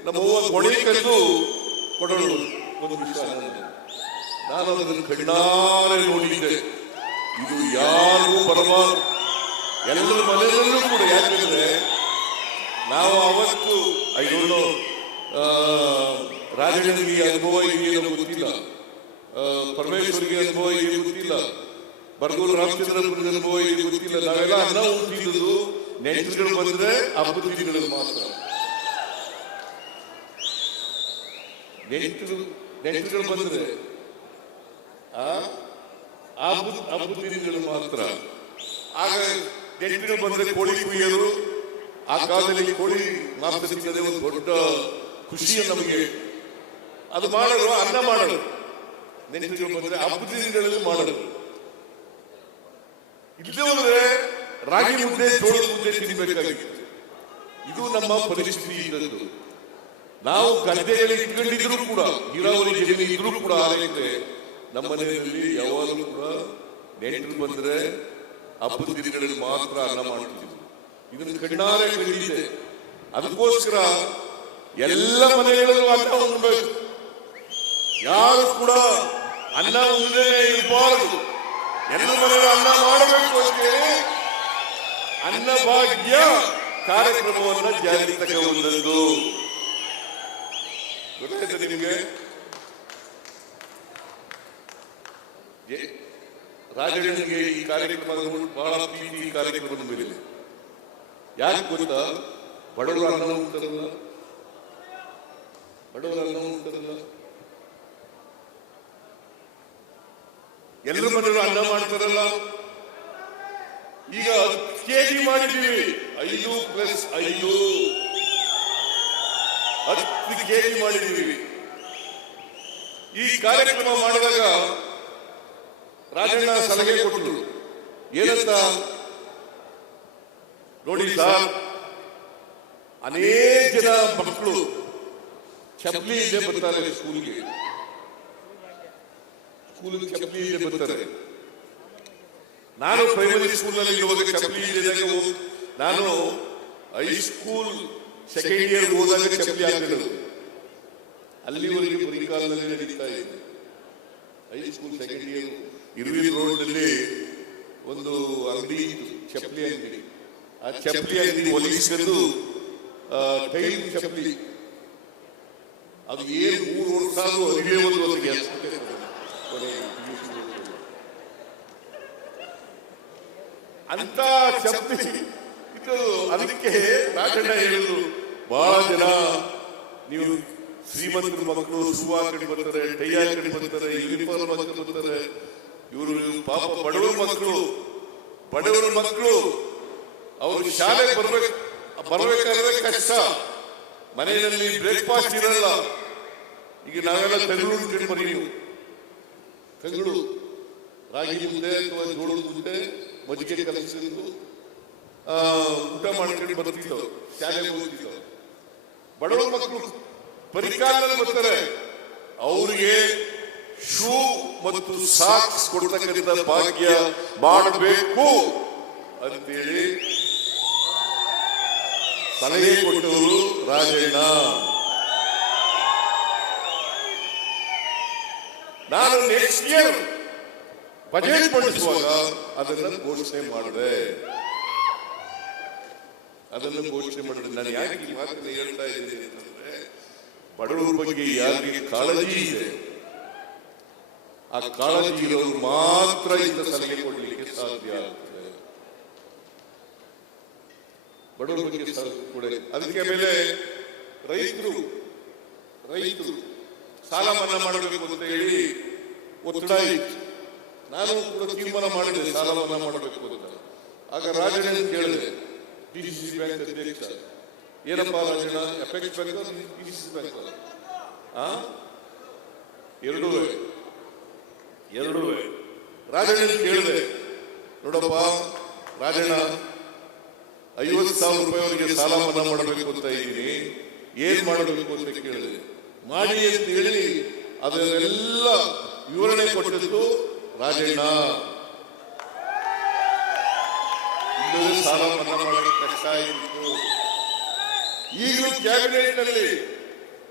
ನಮ್ಮ ಅವ್ವ ಕೊಡೆ ಕರೆದು ಕೊಡೋರು ಒಂದು ಬಿಸಿ ಅನ್ನ. ನಾನು ಅದನ್ನು ಕಣ್ಣಾರೆ ನೋಡಿದ್ದೆ. ಇದು ಯಾರು ಬರಬಾರದು, ಎಲ್ಲರ ಮನೆಯಲ್ಲೂ ಕೂಡ. ಯಾಕಂದ್ರೆ ನಾವು ಅವತ್ತು ಐದೊಂದು ರಾಜನಿಗೆ ಅನುಭವ ಇದೆಯೋ ಗೊತ್ತಿಲ್ಲ, ಪರಮೇಶ್ವರಿಗೆ ಅನುಭವ ಇದೆಯೋ ಗೊತ್ತಿಲ್ಲ, ಬರಗೂರು ರಾಮಚಂದ್ರಪ್ಪನಿಗೆ ಅನುಭವ ಇದೆಯೋ ಗೊತ್ತಿಲ್ಲ. ನಾವೆಲ್ಲ ಅನ್ನ ಉಂಟಿದ್ದು ನೆಂಟರುಗಳು ಬಂದ್ರೆ ಹಬ್ಬದ ದಿನಗಳಲ್ಲಿ ಮಾತ್ರ. ನೆಂಟರುಗಳು ಬಂದ್ರೆ ಹಬ್ಬದ ದಿನಗಳು ಮಾತ್ರ. ಆಗ ನೆಂಟರುಗಳು ಬಂದ್ರೆ ಕೋಳಿ ಕುಯ್ಯೋದು. ಆ ಕಾಲದಲ್ಲಿ ಕೋಳಿ ಮಾಂಸ ಸಿಕ್ಕದೆ ಒಂದು ದೊಡ್ಡ ಖುಷಿಯ ನಮಗೆ. ಅದು ಮಾಡಲು ಅನ್ನ ಮಾಡಲು ನೆಂಟರುಗಳು ಬಂದ್ರೆ ಹಬ್ಬದ ದಿನಗಳಲ್ಲಿ ಮಾಡಲು. ಇಲ್ಲದೆ ಹೋದ್ರೆ ರಾಗಿ ಮುದ್ದೆ, ಜೋಳದ ಮುದ್ದೆ ತಿನ್ಬೇಕಾಗಿತ್ತು. ಇದು ನಮ್ಮ ಪರಿಸ್ಥಿತಿ ಇದ್ದದ್ದು. ನಾವು ಗದ್ದೆಯಲ್ಲಿ ಇಟ್ಕೊಂಡಿದ್ರು ಕೂಡ, ನೀರಾವರಿ ಜಮೀನು ಇದ್ರೂ ಕೂಡ ಆರೈಕೆ ನಮ್ಮ ಮನೆಯಲ್ಲಿ ಯಾವಾಗಲೂ ಕೂಡ ನೆಂಟರು ಬಂದ್ರೆ ಹಬ್ಬದ ದಿನಗಳಲ್ಲಿ ಮಾತ್ರ ಅನ್ನ ಮಾಡ್ತಿದ್ವಿ. ಇದನ್ನು ಕಣ್ಣಾರೆ ಕಂಡಿದ್ದೆ. ಅದಕ್ಕೋಸ್ಕರ ಎಲ್ಲ ಮನೆಗಳಲ್ಲೂ ಅನ್ನ ಉಣ್ಬೇಕು. ಯಾರು ಕೂಡ ಅನ್ನ ಉಣ್ಣದೇ ಇರಬಾರದು. ಎಲ್ಲ ಮನೆಗಳು ಅನ್ನ ಮಾಡಬೇಕು ಅಂತೇಳಿ ಅನ್ನಭಾಗ್ಯ ಕಾರ್ಯಕ್ರಮವನ್ನು ಜಾರಿಗೆ ತಗೊಂಡದ್ದು ಗೊತ್ತಾಯ್ತು ನಿಮಗೆ. ರಾಜನಿಗೆ ಈ ಕಾರ್ಯಕ್ರಮ ಬಹಳ ಪ್ರೀತಿ. ಈ ಕಾರ್ಯಕ್ರಮದ ಮೇಲೆ ಯಾಕೆ ಗೊತ್ತಾ? ಬಡವರ ಅನ್ನ ಉಂಟಲ್ಲ, ಎಲ್ಲರ ಮನೆಯಲ್ಲೂ ಅನ್ನ ಮಾಡ್ತಾರಲ್ಲ. ಈಗ 10 kg ಮಾಡಿದ್ದೀವಿ, 5+5 10 kg ಮಾಡಿದ್ದೀವಿ. ಈ ಕಾರ್ಯಕ್ರಮ ಮಾಡಿದಾಗ ರಾಜಣ್ಣ ಸಲಹೆ ಕೊಟ್ಟರು. ಏನಂತ ನೋಡಿ ಸರ್, ಅನೇಕ ಜನ ಮಕ್ಕಳು ಚಪ್ಪಲಿ ಇಲ್ಲದೆ ಬರ್ತಾರೆ ಸ್ಕೂಲ್ಗೆ ಚಪ್ಪಲಿ ಇಲ್ಲದೆ ಬರ್ತಾರೆ. ನಾನು ಪ್ರೈಮರಿ ಸ್ಕೂಲ್ನಲ್ಲಿ ಇರುವಾಗ ಚಪ್ಪಲಿ ಇಲ್ಲದಾಗ, ನಾನು ಹೈಸ್ಕೂಲ್ ಸೆಕೆಂಡ್ ಇಯರ್ ಹೋದಾಗ ಚಪ್ಪಲಿ ಹಾಕಿರೋದು. ಅಲ್ಲಿವರೆಗೆ ಬರೀ ಕಾಲದಲ್ಲಿ ನಡೀತಾ ಇದೆ. ಹೈಸ್ಕೂಲ್ ಸೆಕೆಂಡ್ ಇಯರ್ ಇರುವಿ ರೋಡ್ ನಲ್ಲಿ ಒಂದು ಅಂಗಡಿ ಇತ್ತು, ಚಪ್ಪಲಿ ಅಂಗಡಿ. ಆ ಚಪ್ಪಲಿ ಅಂಗಡಿ ಒಲಿಸ್ಕೊಂಡು ಟೈಲ್ ಚಪ್ಪಲಿ ಅದು ಏನು 3 ವರ್ಷ ಆದ್ರೂ ಅರಿವೇ ಒಂದು ಅಂತ ಶಬ್ದ ಇದು. ಅದಕ್ಕೆ ರಾಜಣ್ಣ ಹೇಳಿದ್ರು, ಬಹಳ ಜನ ನೀವು ಶ್ರೀಮಂತರ ಮಕ್ಕಳು ಶೂ ಹಾಕೊಂಡು ಬರ್ತಾರೆ, ಟೈ ಹಾಕೊಂಡು ಬರ್ತಾರೆ, ಯೂನಿಫಾರ್ಮ್ ಹಾಕೊಂಡು ಬರ್ತಾರೆ. ಇವರು ಪಾಪ ಬಡವರ ಮಕ್ಕಳು ಅವರು ಶಾಲೆಗೆ ಬರ್ಬೇಕಾದ್ರೆ ಕಷ್ಟ. ಮನೆಯಲ್ಲಿ ಬ್ರೇಕ್ಫಾಸ್ಟ್ ಇರಲ್ಲ. ಈಗ ನಾವೆಲ್ಲ ತೆಂಗಳು ಮರಿ, ನೀವು ತೆಂಗಳು ರಾಗಿ ಮುದ್ದೆ ಅಥವಾ ಜೋಳದ ಮುದ್ದೆ ಮಜ್ಜಿಗೆ ಕಲಸಿದ್ದು ಊಟ ಮಾಡ್ಕೊಂಡು ಬರ್ತಿದ್ದವು, ಶಾಲೆಗೆ ಹೋಗ್ತಿದ್ದವು. ಬಡವರ ಮಕ್ಕಳು ಪರಿಕಾರದಲ್ಲಿ ಬರ್ತಾರೆ, ಅವರಿಗೆ ಶೂ ಮತ್ತು ಸಾಕ್ಸ್ ಕೊಡ್ತಕ್ಕಂಥ ಭಾಗ್ಯ ಮಾಡಬೇಕು ಅಂತೇಳಿ ಸಲಹೆ ಕೊಟ್ಟವರು ರಾಜಣ್ಣ. ನಾನು ನೆಕ್ಸ್ಟ್ ಇಯರ್ ಬಜೆಟ್ ಮಂಡಿಸುವಾಗ ಅದನ್ನು ಘೋಷಣೆ ಮಾಡಿದೆ. ನಾನು ಯಾಕೆ ಈ ಮಾತನ್ನು ಹೇಳ್ತಾ ಇದ್ದೀನಿ ಅಂತಂದ್ರೆ, ಬಡವರ ಬಗ್ಗೆ ಯಾರಿಗೆ ಕಾಳಜಿ ಇದೆ, ಆ ಕಾಳಜಿ ಇರೋರು ಮಾತ್ರ ಇಂಥ ಸಲಹೆ ಕೊಡಲಿಕ್ಕೆ ಸಾಧ್ಯ ಆಗ್ತದೆ. ಬಡವರ ಬಗ್ಗೆ ಕೊಡ. ಅದಕ್ಕೆ ಮೇಲೆ ರೈತರು ಸಾಲ ಮನ್ನಾ ಮಾಡಬೇಕು ಅಂತ ಹೇಳಿ ಒತ್ತಡ ಇತ್ತು. ನಾನು ಕೂಡ ತೀರ್ಮಾನ ಮಾಡಿದೆ ಸಾಲ ಮನ್ನಾ ಮಾಡಬೇಕು ಅಂತ. ಆಗ ರಾಜಣ್ಣ ಕೇಳಿದೆ, ಡಿಸಿಸಿ ಬ್ಯಾಂಕ್ ಅಧ್ಯಕ್ಷ, ಏನಪ್ಪ Rajanna, effects bank DCC bank ಎರಡೂ ರಾಜಣ್ಣ ಕೇಳಿದೆ, ನೋಡಪ್ಪ ರಾಜಣ್ಣ, 50,000 ರೂಪಾಯಿವರೆಗೆ ಸಾಲ ಮನ್ನಾ ಮಾಡಬೇಕು ಅಂತ ಇದ್ದೀನಿ, ಏನ್ ಮಾಡಬೇಕು ಅಂತ ಕೇಳಿದೆ. ಮಾಡಿ ಅಂತ ಹೇಳಿ ಅದನ್ನೆಲ್ಲ ವಿವರಣೆ ಕೊಟ್ಟಿದ್ದು ರಾಜಣ್ಣ. ಸಾಲ ಮನ್ನಾ ಮಾಡಲಿಕ್ಕೆ ಕಷ್ಟ ಆಗಿತ್ತು. ಈಗಲೂ ಕ್ಯಾಬಿನೆಟ್ ನಲ್ಲಿ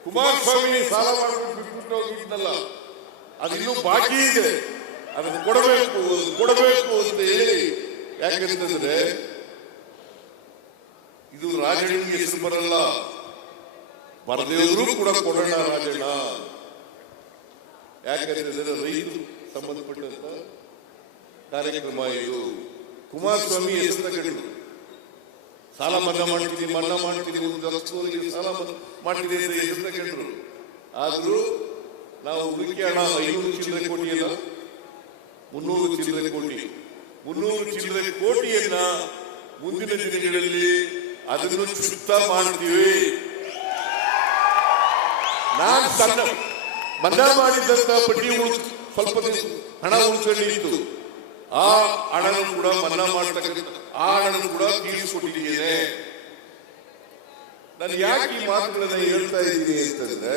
ಕುಮಾರಸ್ವಾಮಿ ಸಾಲ ಮಾಡಬೇಕು ಬಿಟ್ಬಿಟ್ಟು ಹೋಗಿದ್ನಲ್ಲ, ಅದಿನ್ನೂ ಬಾಕಿ ಇದೆ, ಅದನ್ನು ಕೊಡಬೇಕು ಅಂತ ಹೇಳಿ. ಯಾಕೆಂತಂದ್ರೆ ಇದು ರಾಜಣ್ಣಿಗೆ ಹೆಸರು ಬರಲ್ಲ, ಬರದೇವರು ಕೂಡ ಕೊಡೋಣ ರಾಜಣ್ಣ. ಯಾಕೆಂತಂದ್ರೆ ರೈತರು ಸಂಬಂಧಪಟ್ಟಂತ ಕಾರ್ಯಕ್ರಮ ಇದು. ಕುಮಾರಸ್ವಾಮಿ ಹೆಸರು ತಗೊಂಡು ಸಾಲ ಮನ್ನಾ ಮಾಡ್ತೀನಿ 1 ಲಕ್ಷದವರೆಗೆ ಸಾಲ ಮಾಡ್ತೀನಿ ಅಂತ ಹೆಸರು ತಗೊಂಡ್ರು. ಆದ್ರೂ ನಾವು ಉಳಿಕೆ ಹಣ 500 ಚಿಲ್ಲರೆ ಕೋಟಿ ಅಲ್ಲ, 300 ಚಿಲ್ಲರೆ ಕೋಟಿ, 300 ಚಿಲ್ಲರೆ ಕೋಟಿಯನ್ನ ಮುಂದಿನ ದಿನಗಳಲ್ಲಿ ಅದನ್ನು ಚುಕ್ತ ಮಾಡ್ತೀವಿ. ನಾನು ಸಣ್ಣ ಮನ್ನಾ ಮಾಡಿದಂತ ಬಡ್ಡಿ ಸ್ವಲ್ಪ ಹಣ ಉಳ್ಕೊಂಡಿತ್ತು, ಆ ಹಣನು ಕೂಡ ಮನ್ನಾ ಮಾಡತಕ್ಕಂಥ ಆ ಹಣನು ಕೂಡ ತೀರಿಸಿಕೊಟ್ಟಿದ್ದೇನೆ. ನಾನು ಯಾಕೆ ಈ ಮಾತುಗಳನ್ನ ಹೇಳ್ತಾ ಇದ್ದೀನಿ ಅಂತಂದ್ರೆ,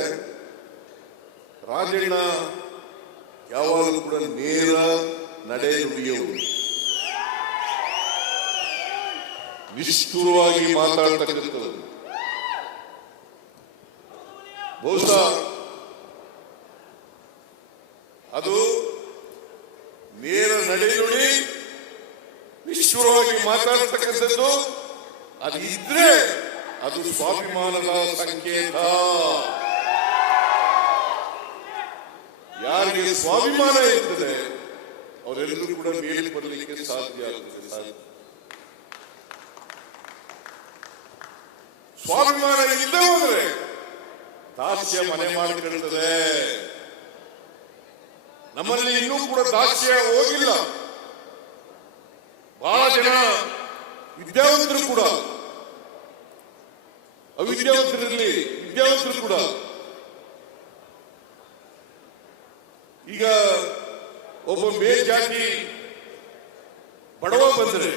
ರಾಜಣ್ಣ ಯಾವಾಗಲೂ ಕೂಡ ನೇರ ನಡೆ ನುಡಿಯವರು, ನಿಷ್ಠುರವಾಗಿ ಮಾತಾಡ್ತಕ್ಕಂಥದ್ದು. ಬಹುಶಃ ಅದು ನೇರ ನಡೆ ನುಡಿ, ನಿಷ್ಠುರವಾಗಿ ಮಾತಾಡ್ತಕ್ಕಂಥದ್ದು, ಅದು ಇದ್ರೆ ಅದು ಸ್ವಾಭಿಮಾನದ ಸಂಕೇತ. ಯಾರಿಗೆ ಸ್ವಾಭಿಮಾನ ಇರ್ತದೆ ಅವರೆಲ್ಲರೂ ಕೂಡ ಮೇಲೆ ಬರಲಿಕ್ಕೆ ಸಾಧ್ಯ ಆಗ್ತದೆ. ಸ್ವಾಭಿಮಾನ ಇಲ್ಲದೆ ಹೋದ್ರೆ ದಾಸ್ಯ ಮನೆ ಮಾಡಿಕೊಳ್ಳುತ್ತದೆ. ನಮ್ಮಲ್ಲಿ ಇನ್ನೂ ಕೂಡ ದಾಸ್ಯ ಹೋಗಿಲ್ಲ. ಬಹಳ ಜನ ವಿದ್ಯಾವಂತರು ಕೂಡ, ಅವಿದ್ಯಾವಂತರಿರಲಿ, ವಿದ್ಯಾವಂತರು ಕೂಡ ಈಗ ಒಬ್ಬ ಮೇಲ್ಜಾತಿ ಬಡವ ಬಂದ್ರೆ,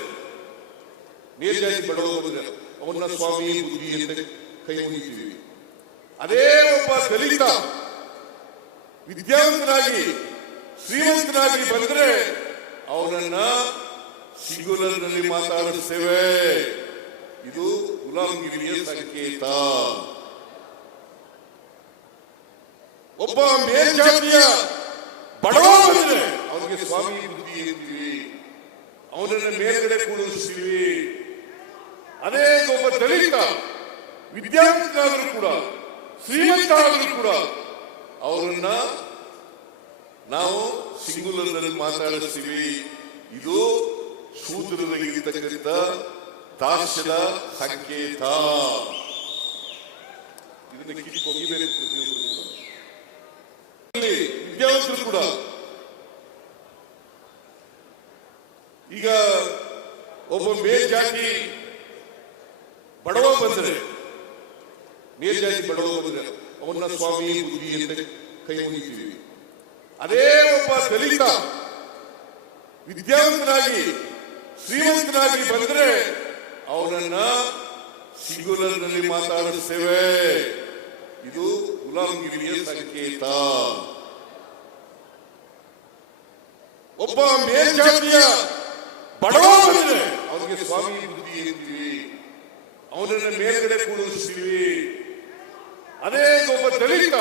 ಮೇಲ್ಜಾತಿ ಬಡವ ಬಂದ್ರೆ ಅವನ್ನ ಸ್ವಾಮಿ ಬುದ್ಧಿ ಅಂತ ಕೈ ಮುಗಿತೀವಿ. ಅದೇ ಒಬ್ಬ ದಲಿತ ವಿದ್ಯಾವಂತನಾಗಿ ಶ್ರೀಮಂತನಾಗಿ ಬಂದ್ರೆ ಅವನನ್ನ ಸಿಂಗುಲರ್ನಲ್ಲಿ ಮಾತಾಡಿಸ್ತೇವೆ. ಇದು ಗುಲಾಮಗಿರಿಯ ಸಂಕೇತ. ಒಬ್ಬ ಮೇಲ್ಜಾತಿಯ ಬಡವ ಬಂದ್ರೆ ಅವನಿಗೆ ಸ್ವಾಮಿ ಬುದ್ಧಿ ಅಂತೀವಿ, ಅವನನ್ನ ಮೇಲ್ಗಡೆ ಕೂಡಿಸ್ತೀವಿ. ಅದೇ ಒಬ್ಬ ದಲಿತ ವಿದ್ಯಾವಂತನಾದರೂ ಕೂಡ ಶ್ರೀಮಂತ ಆದರೂ ಕೂಡ ಅವರನ್ನ ನಾವು ಸಿಂಗುಲರ್ನಲ್ಲಿ ಮಾತಾಡಿಸ್ತೀವಿ. ಇದು ಶೂದ್ರರಿಗಿರ್ತಕ್ಕಂಥ ದಾಸ್ಯದ ಸಂಕೇತ. ಇದನ್ನ ಕಿತ್ತೊಗಿಬೇಕು. ವಿದ್ಯಾವಂತರು ಕೂಡ ಈಗ ಒಬ್ಬ ಮೇಲ್ಜಾತಿ ಬಡವ ಬಂದರೆ ಅವನ್ನ ಸ್ವಾಮಿ ಬುದ್ಧಿ ಅಂತ ಕೈ ಮುಗಿತೀವಿ. ಅದೇ ಒಬ್ಬ ದಲಿತ ವಿದ್ಯಾವಂತನಾಗಿ ಶ್ರೀಮಂತನಾಗಿ ಬಂದರೆ ಅವನನ್ನ ಸಿಂಗುಲರ್ನಲ್ಲಿ ಮಾತಾಡಿಸ್ತೇವೆ. ಇದು ಗುಲಾಮಗಿರಿಯ ಸಂಕೇತ. ಒಬ್ಬ ಮೇಲ್ಜಾತಿಯ ಬಡವ ಬಂದರೆ ಅವನಿಗೆ ಸ್ವಾಮಿ ಬುದ್ಧಿ ಅಂತೀವಿ, ಅವನನ್ನ ಮೇಲ್ಗಡೆ ಕೂಡಿಸ್ತೀವಿ. ಅದೇ ಒಬ್ಬ ದಲಿತ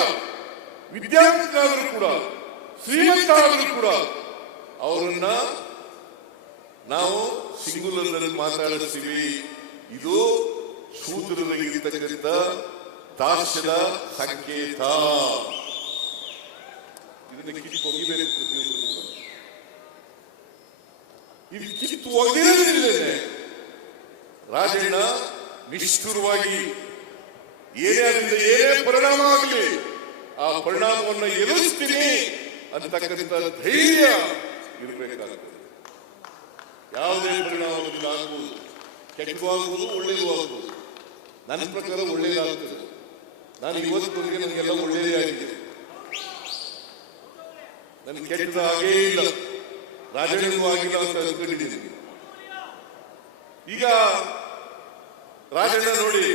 ವಿದ್ಯಾವಂತನಾದರೂ ಕೂಡ ಶ್ರೀಮಂತ ಆದರೂ ಕೂಡ ಅವರನ್ನ ನಾವು ಸಿಂಗುಲರ್ನಲ್ಲಿ ಮಾತಾಡಿಸ್ತೀವಿ. ಇದು ಶೂದ್ರರಿಗಿರ್ತಕ್ಕಂಥ ದಾಸ್ಯದ ಸಂಕೇತ. ಇದನ್ನ ಕಿತ್ತೊಗಿಬೇಕು. ಇದು ಕಿತ್ತು ಒಗೆದಿರಲಿಲ್ಲ. ರಾಜಣ್ಣ ನಿಷ್ಠುರವಾಗಿ ಏನೇ ಪರಿಣಾಮ ಆಗಲಿ ಆ ಪರಿಣಾಮವನ್ನು ಎದುರಿಸ್ತೀನಿ ಅಂತಕ್ಕಂಥ ಧೈರ್ಯ ಇರಬೇಕಾಗುತ್ತದೆ. ಯಾವುದೇ ಪರಿಣಾಮದಿಂದ ಆಗ್ಬೋದು, ಕೆಟ್ಟದು ಆಗ್ಬೋದು, ಒಳ್ಳೇದು ಆಗ್ಬೋದು. ನನ್ನ ಪ್ರಕಾರ ಒಳ್ಳೇದಾಗ್ತದೆ. ನಾನು ಇವತ್ತಿಗೆ ನನಗೆಲ್ಲ ಒಳ್ಳೇದೇ ಆಗಿದೆ, ನನ್ಗೆ ಕೆಟ್ಟದ ಹಾಗೇ ಇಲ್ಲ, ರಾಜಣ್ಣನೂ ಆಗಿಲ್ಲ ಅಂತ ಅಂದ್ಕೊಂಡಿದ್ದೀನಿ. ಈಗ ರಾಜಣ್ಣ ನೋಡಿ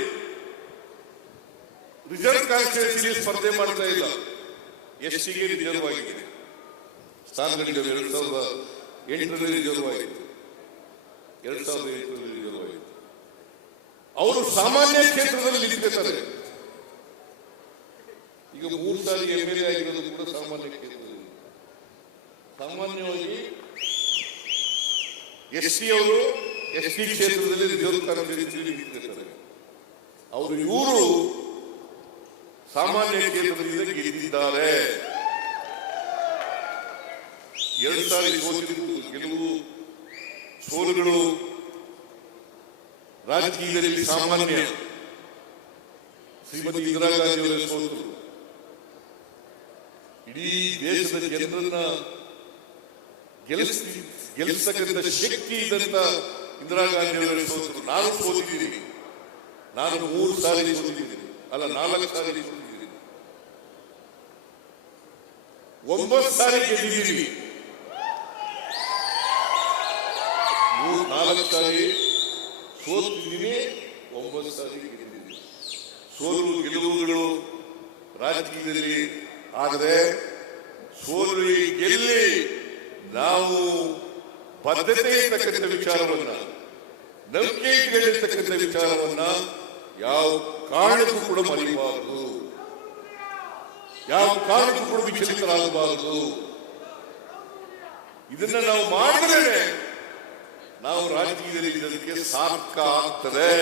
ರಿಸರ್ವ್ ಕಾನ್ಸ್ಟಿಟ್ಯೂನ್ಸಿ ಸ್ಪರ್ಧೆ ಮಾಡ್ತಾ ಇಲ್ಲ. ಎಸ್ಟಿಗೆ ರಿಸರ್ವ್ ಆಗಿದೆ ಸ್ಥಾನಗಳಿವೆ. 2008ರಲ್ಲಿ ರಿಸರ್ವ್ ಆಯಿತು, 2008ರಲ್ಲಿ ರಿಸರ್ವ್ ಆಯಿತು. ಅವರು ಸಾಮಾನ್ಯ ಕ್ಷೇತ್ರದಲ್ಲಿ ನಿಂತ್ಕೊತಾರೆ. ಈಗ 3 ಸಾರಿ MLA ಆಗಿರೋದು ಕೂಡ ಸಾಮಾನ್ಯ ಕ್ಷೇತ್ರದಲ್ಲಿ. ಸಾಮಾನ್ಯವಾಗಿ ಎಸ್ಟಿ ಅವರು ಎಸ್ಟಿ ಕ್ಷೇತ್ರದಲ್ಲಿ ರಿಸರ್ವ್ ಕಾನ್ಸ್ಟಿಟ್ಯೂನ್ಸಿ ನಿಂತ್ಕೊತಾರೆ. ಇವರು ಸಾಮಾನ್ಯ ಕ್ಷೇತ್ರದಿಂದ ಗೆದ್ದಿದ್ದಾರೆ. 2 ಸಾರಿ ಗೆಲುವು ಸೋಲುಗಳು ರಾಜಕೀಯದಲ್ಲಿ ಸಾಮಾನ್ಯ. ಶ್ರೀಮತಿ ಇಂದಿರಾ ಗಾಂಧಿ ಅವರ ಸೋಲು ಇಡೀ ದೇಶದ ಜನರನ್ನ ಗೆಲ್ಲಿಸತಕ್ಕಂಥ ಶಕ್ತಿ ಇದ್ದಂತ ಇಂದಿರಾ ಗಾಂಧಿ ಅವರ ಸೋಲು. ನಾನು ಸೋತಿದ್ದೀನಿ. ನಾನು 3 ಸಾರಿ ಸೋತಿದ್ದೀನಿ, ಅಲ್ಲ 4 ಸಾರಿ ಸೋತಿದ್ದೀನಿ, 9 ಸಾರಿ ಗೆದ್ದಿದ್ದೀವಿ. 4 ಸಾರಿ ಸೋತಿದ್ದೀನಿ, 9 ಸಾರಿ ಗೆದ್ದಿದ್ದೀನಿ. ಸೋಲು ಗೆಲುವುಗಳು ರಾಜಕೀಯದಲ್ಲಿ ಆದರೆ ಸೋಲು ಗೆಲ್ಲಿ ನಾವು ಬದ್ಧತೆ ಇರ್ತಕ್ಕಂಥ ವಿಚಾರವನ್ನ, ನಂಬಿಕೆ ಇರ್ತಕ್ಕಂಥ ವಿಚಾರವನ್ನ ಯಾವ ಕಾರಣಕ್ಕೂ ಕೂಡ ಮರೆಯಬಾರದು, ಯಾವ ಕಾರಣಕ್ಕೂ ಕೂಡ ವಿಚಲಿತರಾಗಬಾರದು. ಇದನ್ನ ನಾವು ಮಾಡಿದ್ರೆ ನಾವು ರಾಜಕೀಯದಲ್ಲಿ ಇದಕ್ಕೆ ಸಾರ್ಥಕ ಆಗ್ತದೆ.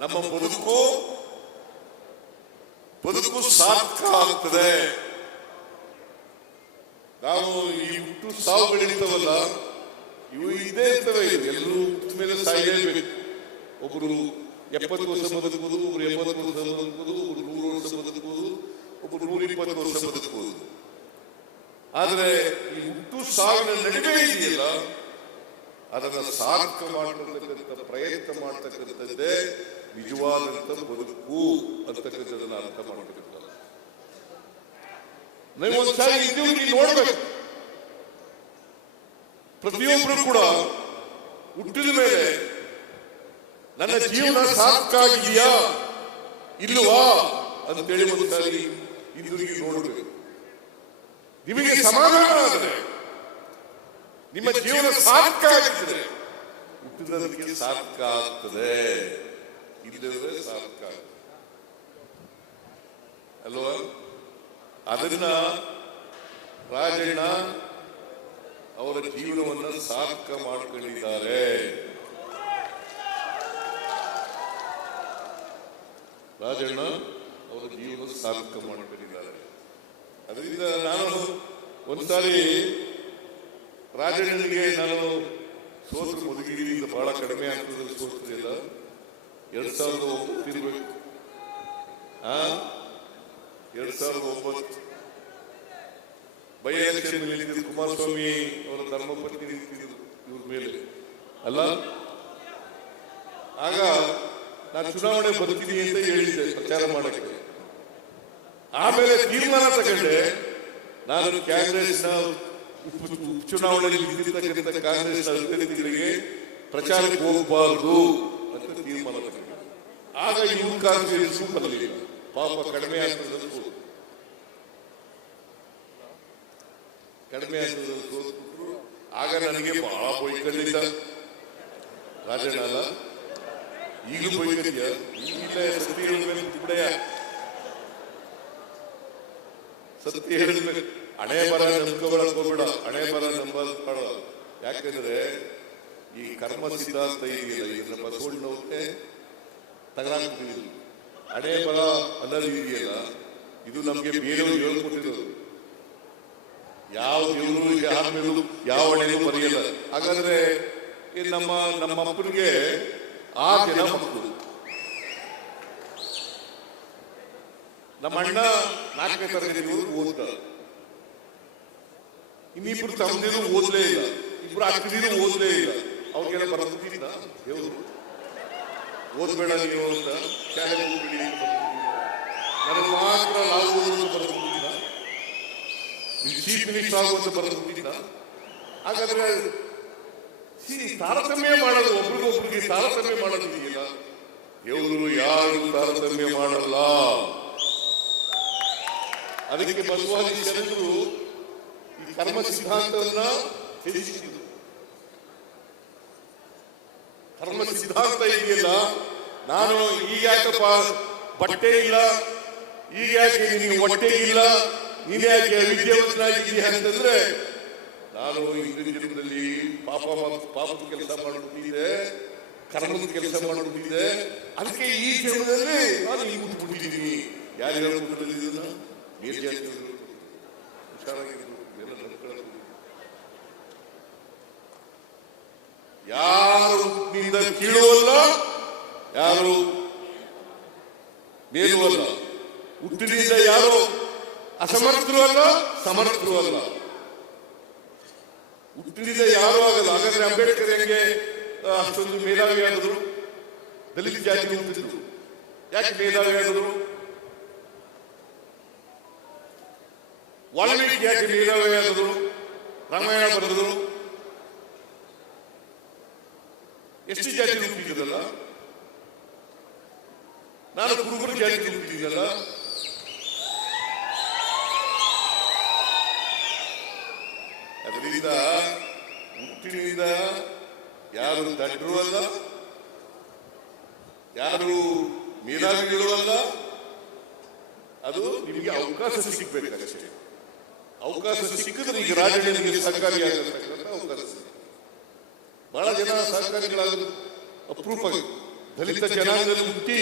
ನಮ್ಮ ಬದುಕು ಸಾರ್ಥಕ ಆಗ್ತದೆ. ನಾವು ಈ ಹುಟ್ಟು ಸಾವುಗಳಿರ್ತವಲ್ಲ, ಇವು ಇದೇ ಇರ್ತವೆ. ಎಲ್ಲರೂ ಹುಟ್ಟಿದ ಮೇಲೆ ಸಾಯಲೇಬೇಕು. ಒಬ್ಬರು 70 ವರ್ಷ ಬದುಕುವುದು, ಒಬ್ರು 80 ವರ್ಷ ಬದುಕುವುದು, ಒಬ್ರು 100 ವರ್ಷ ಬದುಕುವುದು, ಒಬ್ರು 120 ವರ್ಷ ಬದುಕುವುದು. ಆದರೆ ಈ ಹುಟ್ಟು ಸಾವಿನ ನಡುವೆ ಇದೆಯಲ್ಲ, ಅದನ್ನು ಸಾರ್ಥಕ ಮಾಡತಕ್ಕಂಥ ಪ್ರಯತ್ನ ಮಾಡತಕ್ಕಂಥದ್ದೇ ನಿಜವಾದಂಥ ಬದುಕು ಅಂತಕ್ಕಂಥದ್ದನ್ನು ಅರ್ಥ ಮಾಡಬೇಕು. ನೀವು ಒಂದ್ಸಾರಿ ಇದ್ದವ್ರಿಗೆ ನೋಡ್ಬೇಕು. ಪ್ರತಿಯೊಬ್ಬರು ಕೂಡ ಹುಟ್ಟಿದ ಮೇಲೆ ನನ್ನ ಜೀವನ ಸಾರ್ಥಕ ಆಗಿದೆಯಾ ಇಲ್ವಾ ಅಂತೇಳಿ ಒಂದ್ಸಾರಿ ಇದ್ದವರಿಗೆ ನೋಡಬೇಕು. ನಿಮಗೆ ಸಮಾಧಾನ ಆದರೆ, ನಿಮ್ಮ ಜೀವನ ಸಾರ್ಥಕ ಆಗಿದ್ರೆ ಹುಟ್ಟಿದದಕ್ಕೆ ಸಾರ್ಥಕ ಆಗ್ತದೆ, ಇಲ್ಲದ್ರೆ ಸಾರ್ಥಕ ಅಲ್ವಾ? ಅದನ್ನ ರಾಜಣ್ಣ ಅವರ ಜೀವನವನ್ನು ಸಾರ್ಥಕ ಮಾಡ್ಕೊಂಡಿದ್ದಾರೆ. ರಾಜಣ್ಣ ಅವರ ಜೀವನ ಸಾರ್ಥಕ ಮಾಡಿಕೊಂಡಿದ್ದಾರೆ. ಅದರಿಂದ ನಾನು ಒಂದ್ಸಾರಿ ರಾಜಣ್ಣನಿಗೆ ನಾನು ಸೋತ್ರ ಮದುವೆಯಿಂದ ಬಹಳ ಕಡಿಮೆ ಆಗ್ತದೆ ಸೋತ್ರಿಲ್ಲ 2009 ಇರಬೇಕು. 2009 ಬೈ ಎಲೆಕ್ಷನ್ ನಿಂತಿದ್ದು ಕುಮಾರಸ್ವಾಮಿ ಅವರ ಧರ್ಮಪತ್ನಿ ನಿಂತಿದ್ರು ಇವ್ರ ಮೇಲೆ ಅಲ್ಲ. ಆಗ ನಾನು ಚುನಾವಣೆ ಬರ್ತೀನಿ ಅಂತ ಹೇಳಿದ್ದೆ ಪ್ರಚಾರ ಮಾಡಕ್ಕೆ. ಆಮೇಲೆ ತೀರ್ಮಾನ ತಗೊಂಡೆ ನಾನು ಕಾಂಗ್ರೆಸ್ನ ಉಪಚುನಾವಣೆಯಲ್ಲಿ ನಿಂತಿರ್ತಕ್ಕಂಥ ಕಾಂಗ್ರೆಸ್ನ ಅಭ್ಯರ್ಥಿಗಳಿಗೆ ಪ್ರಚಾರಕ್ಕೆ ಹೋಗಬಾರದು ಅಂತ ತೀರ್ಮಾನ ತಗೊಂಡೆ. ಆಗ ಇವ್ರ ಕಾಂಗ್ರೆಸ್ ಬರಲಿಲ್ಲ, ಪಾಪ ಕಡಿಮೆ ಆಗ್ತದೆ ಕಡಿಮೆ ಆಗ್ತದೆ ಸೋತ್ಬಿಟ್ರು. ಆಗ ನನಗೆ ಬಹಳ ಬೈಕಲ್ಲಿದ್ದ ರಾಜಣ್ಣ ಅಲ್ಲ, ಈಗಲೂ ಬೈಕಲ್ಲಿಯ ಈಗಿಲ್ಲ. ಸತ್ಯ ಹೇಳಬೇಕು ಬಿಡಯ್ಯ, ಸತ್ಯ ಹೇಳಬೇಕು. ಹಣೆ ಬರ ನಂಬ್ಕೊಳಕ್ ಹೋಗ್ಬೇಡ, ಹಣೆ ಬರ ನಂಬ. ಯಾಕಂದ್ರೆ ಈ ಕರ್ಮ ಸಿದ್ಧಾಂತ ಇದೆಯಲ್ಲ, ಇದನ್ನ ಬಸವಣ್ಣವ್ರೆ ತಗಲಾಕ್ತಿದ್ರು. ಹಣೆ ಬರ ಅನ್ನೋದು ಇದೆಯಲ್ಲ, ಇದು ನಮ್ಗೆ ಬೇರೆಯವರು ಹೇಳ್ಕೊಟ್ಟಿರೋದು. ಯಾವ ದೇವರು ಯಾರ ಮೇಲೂ ಯಾವ ಹಣೆನೂ ಬರೆಯಲ್ಲ. ಹಾಗಾದ್ರೆ ನಮ್ಮ ಅಪ್ಪನಿಗೆ 6 ಜನ ಮಕ್ಕಳು. ನಮ್ಮ ಅಣ್ಣ 4ನೇ ತರಗತಿವರೆಗೂ ಓದ್ತ, ಇನ್ನಿಬ್ರು ತಮ್ಮದಿರು ಓದ್ಲೇ ಇಲ್ಲ, ಇಬ್ರು ಅಕ್ಕದಿರು ಓದ್ಲೇ ಇಲ್ಲ. ಅವ್ರಿಗೆಲ್ಲ ಬರದಿದ್ದ ದೇವರು ಓದ್ಬೇಡ ನೀವು ಅಂತ ಶಾಲೆಗೆ ಹೋಗ್ಬಿಡಿ ಅಂತ ನನಗೆ ಮಾತ್ರ ನಾವು ಓದೋದು ಬರದಿದ್ದ, ಚೀಫ್ ಮಿನಿಸ್ಟರ್ ಆಗುವಂತ ಬರದಿದ್ದ. ಹಾಗಾದ್ರೆ ತಾರತಮ್ಯ ಮಾಡೋದು, ಒಬ್ರಿಗೊಬ್ರಿಗೆ ತಾರತಮ್ಯ ಮಾಡೋದು ಇದೆಯಲ್ಲ, ದೇವರು ಯಾರು ತಾರತಮ್ಯ ಮಾಡಲ್ಲ. ಅದಕ್ಕೆ ಬಸವಾದಿ ಶರಣರು ಈ ಕರ್ಮ ಸಿದ್ಧಾಂತವನ್ನ ತಿಳಿಸಿದ್ರು. ಕರ್ಮ ಸಿದ್ಧಾಂತ ಇದೆಯಲ್ಲ, ನಾನು ಈಗ ಯಾಕಪ್ಪ ಬಟ್ಟೆ ಇಲ್ಲ, ಈಗ ಯಾಕೆ ನೀವು ಹೊಟ್ಟೆ ಇಲ್ಲ, ನೀನ್ ಯಾಕೆ ವಿದ್ಯಾವಂತನಾಗಿದ್ದೀಯ ಅಂತಂದ್ರೆ, ನಾನು ಇಂದಿನ ಜನ್ಮದಲ್ಲಿ ಪಾಪದ ಕೆಲಸ ಮಾಡಿಬಿಟ್ಟಿದ್ದೆ, ಕರ್ಮದ ಕೆಲಸ ಮಾಡಿಬಿಟ್ಟಿದ್ದೆ. ಅದಕ್ಕೆ ಈ ಜನ್ಮದಲ್ಲಿ ನಾನು ಈಗ ಹುಟ್ಟುಬಿಟ್ಟಿದ್ದೀನಿ. ಯಾರು ಹೇಳೋದಿಲ್ಲ, ನೀರ್ಜಾತಿ ಹುಷಾರಾಗಿದ್ರು, ಯಾರು ನಿಂದ ಕೀಳುವಲ್ಲ, ಯಾರು ಮೇಲೂ ಅಲ್ಲ, ಹುಟ್ಟಿನಿಂದ ಯಾರು ಅಸಮರ್ಥರು ಅಲ್ಲ, ಸಮರ್ಥರು ಅಲ್ಲ. ಹುಟ್ಟಿನಿಂದ ಯಾರು ಆಗಲ್ಲ. ಹಾಗಾದ್ರೆ ಅಂಬೇಡ್ಕರ್ ಹೆಂಗೆ ಅಷ್ಟೊಂದು ಮೇಧಾವಿ ಆದರು? ದಲಿತ ಜಾತಿ ಹುಟ್ಟಿದ್ರು, ಯಾಕೆ ಮೇಧಾವಿ ಆದರು? ವಾಲ್ಮೀಕಿ ಯಾಕೆ ಮೇಧಾವಿ ಆದರು? ರಾಮಾಯಣ ಬರೆದರು. ಎಷ್ಟು ಜಾತಿ ಹುಟ್ಟಿದ್ರಲ್ಲ, ನಾನು ಕುರುಬರ ಜಾತಿ ಹುಟ್ಟಿದ್ದಲ್ಲ. ಅದರಿಂದ ಹುಟ್ಟಿನಿಂದ ಯಾರು ದಡ್ರು ಅಲ್ಲ, ಯಾರು ಮೇಧಾವಿಗಳು ಅಲ್ಲ. ಅದು ನಿಮಗೆ ಅವಕಾಶ ಸಿಗ್ಬೇಕಷ್ಟೇ. ಅವಕಾಶ ಸಿಕ್ಕಿದ್ರೆ ಈಗ ರಾಜಕೀಯಕ್ಕೆ ಸಹಕಾರಿಯಾಗತಕ್ಕಂಥ ಅವಕಾಶ. ಬಹಳ ಜನ ಸಹಕಾರಿಗಳಾಗಲು ಅಪರೂಪ. ದಲಿತ ಜನಾಂಗದಲ್ಲಿ ಹುಟ್ಟಿ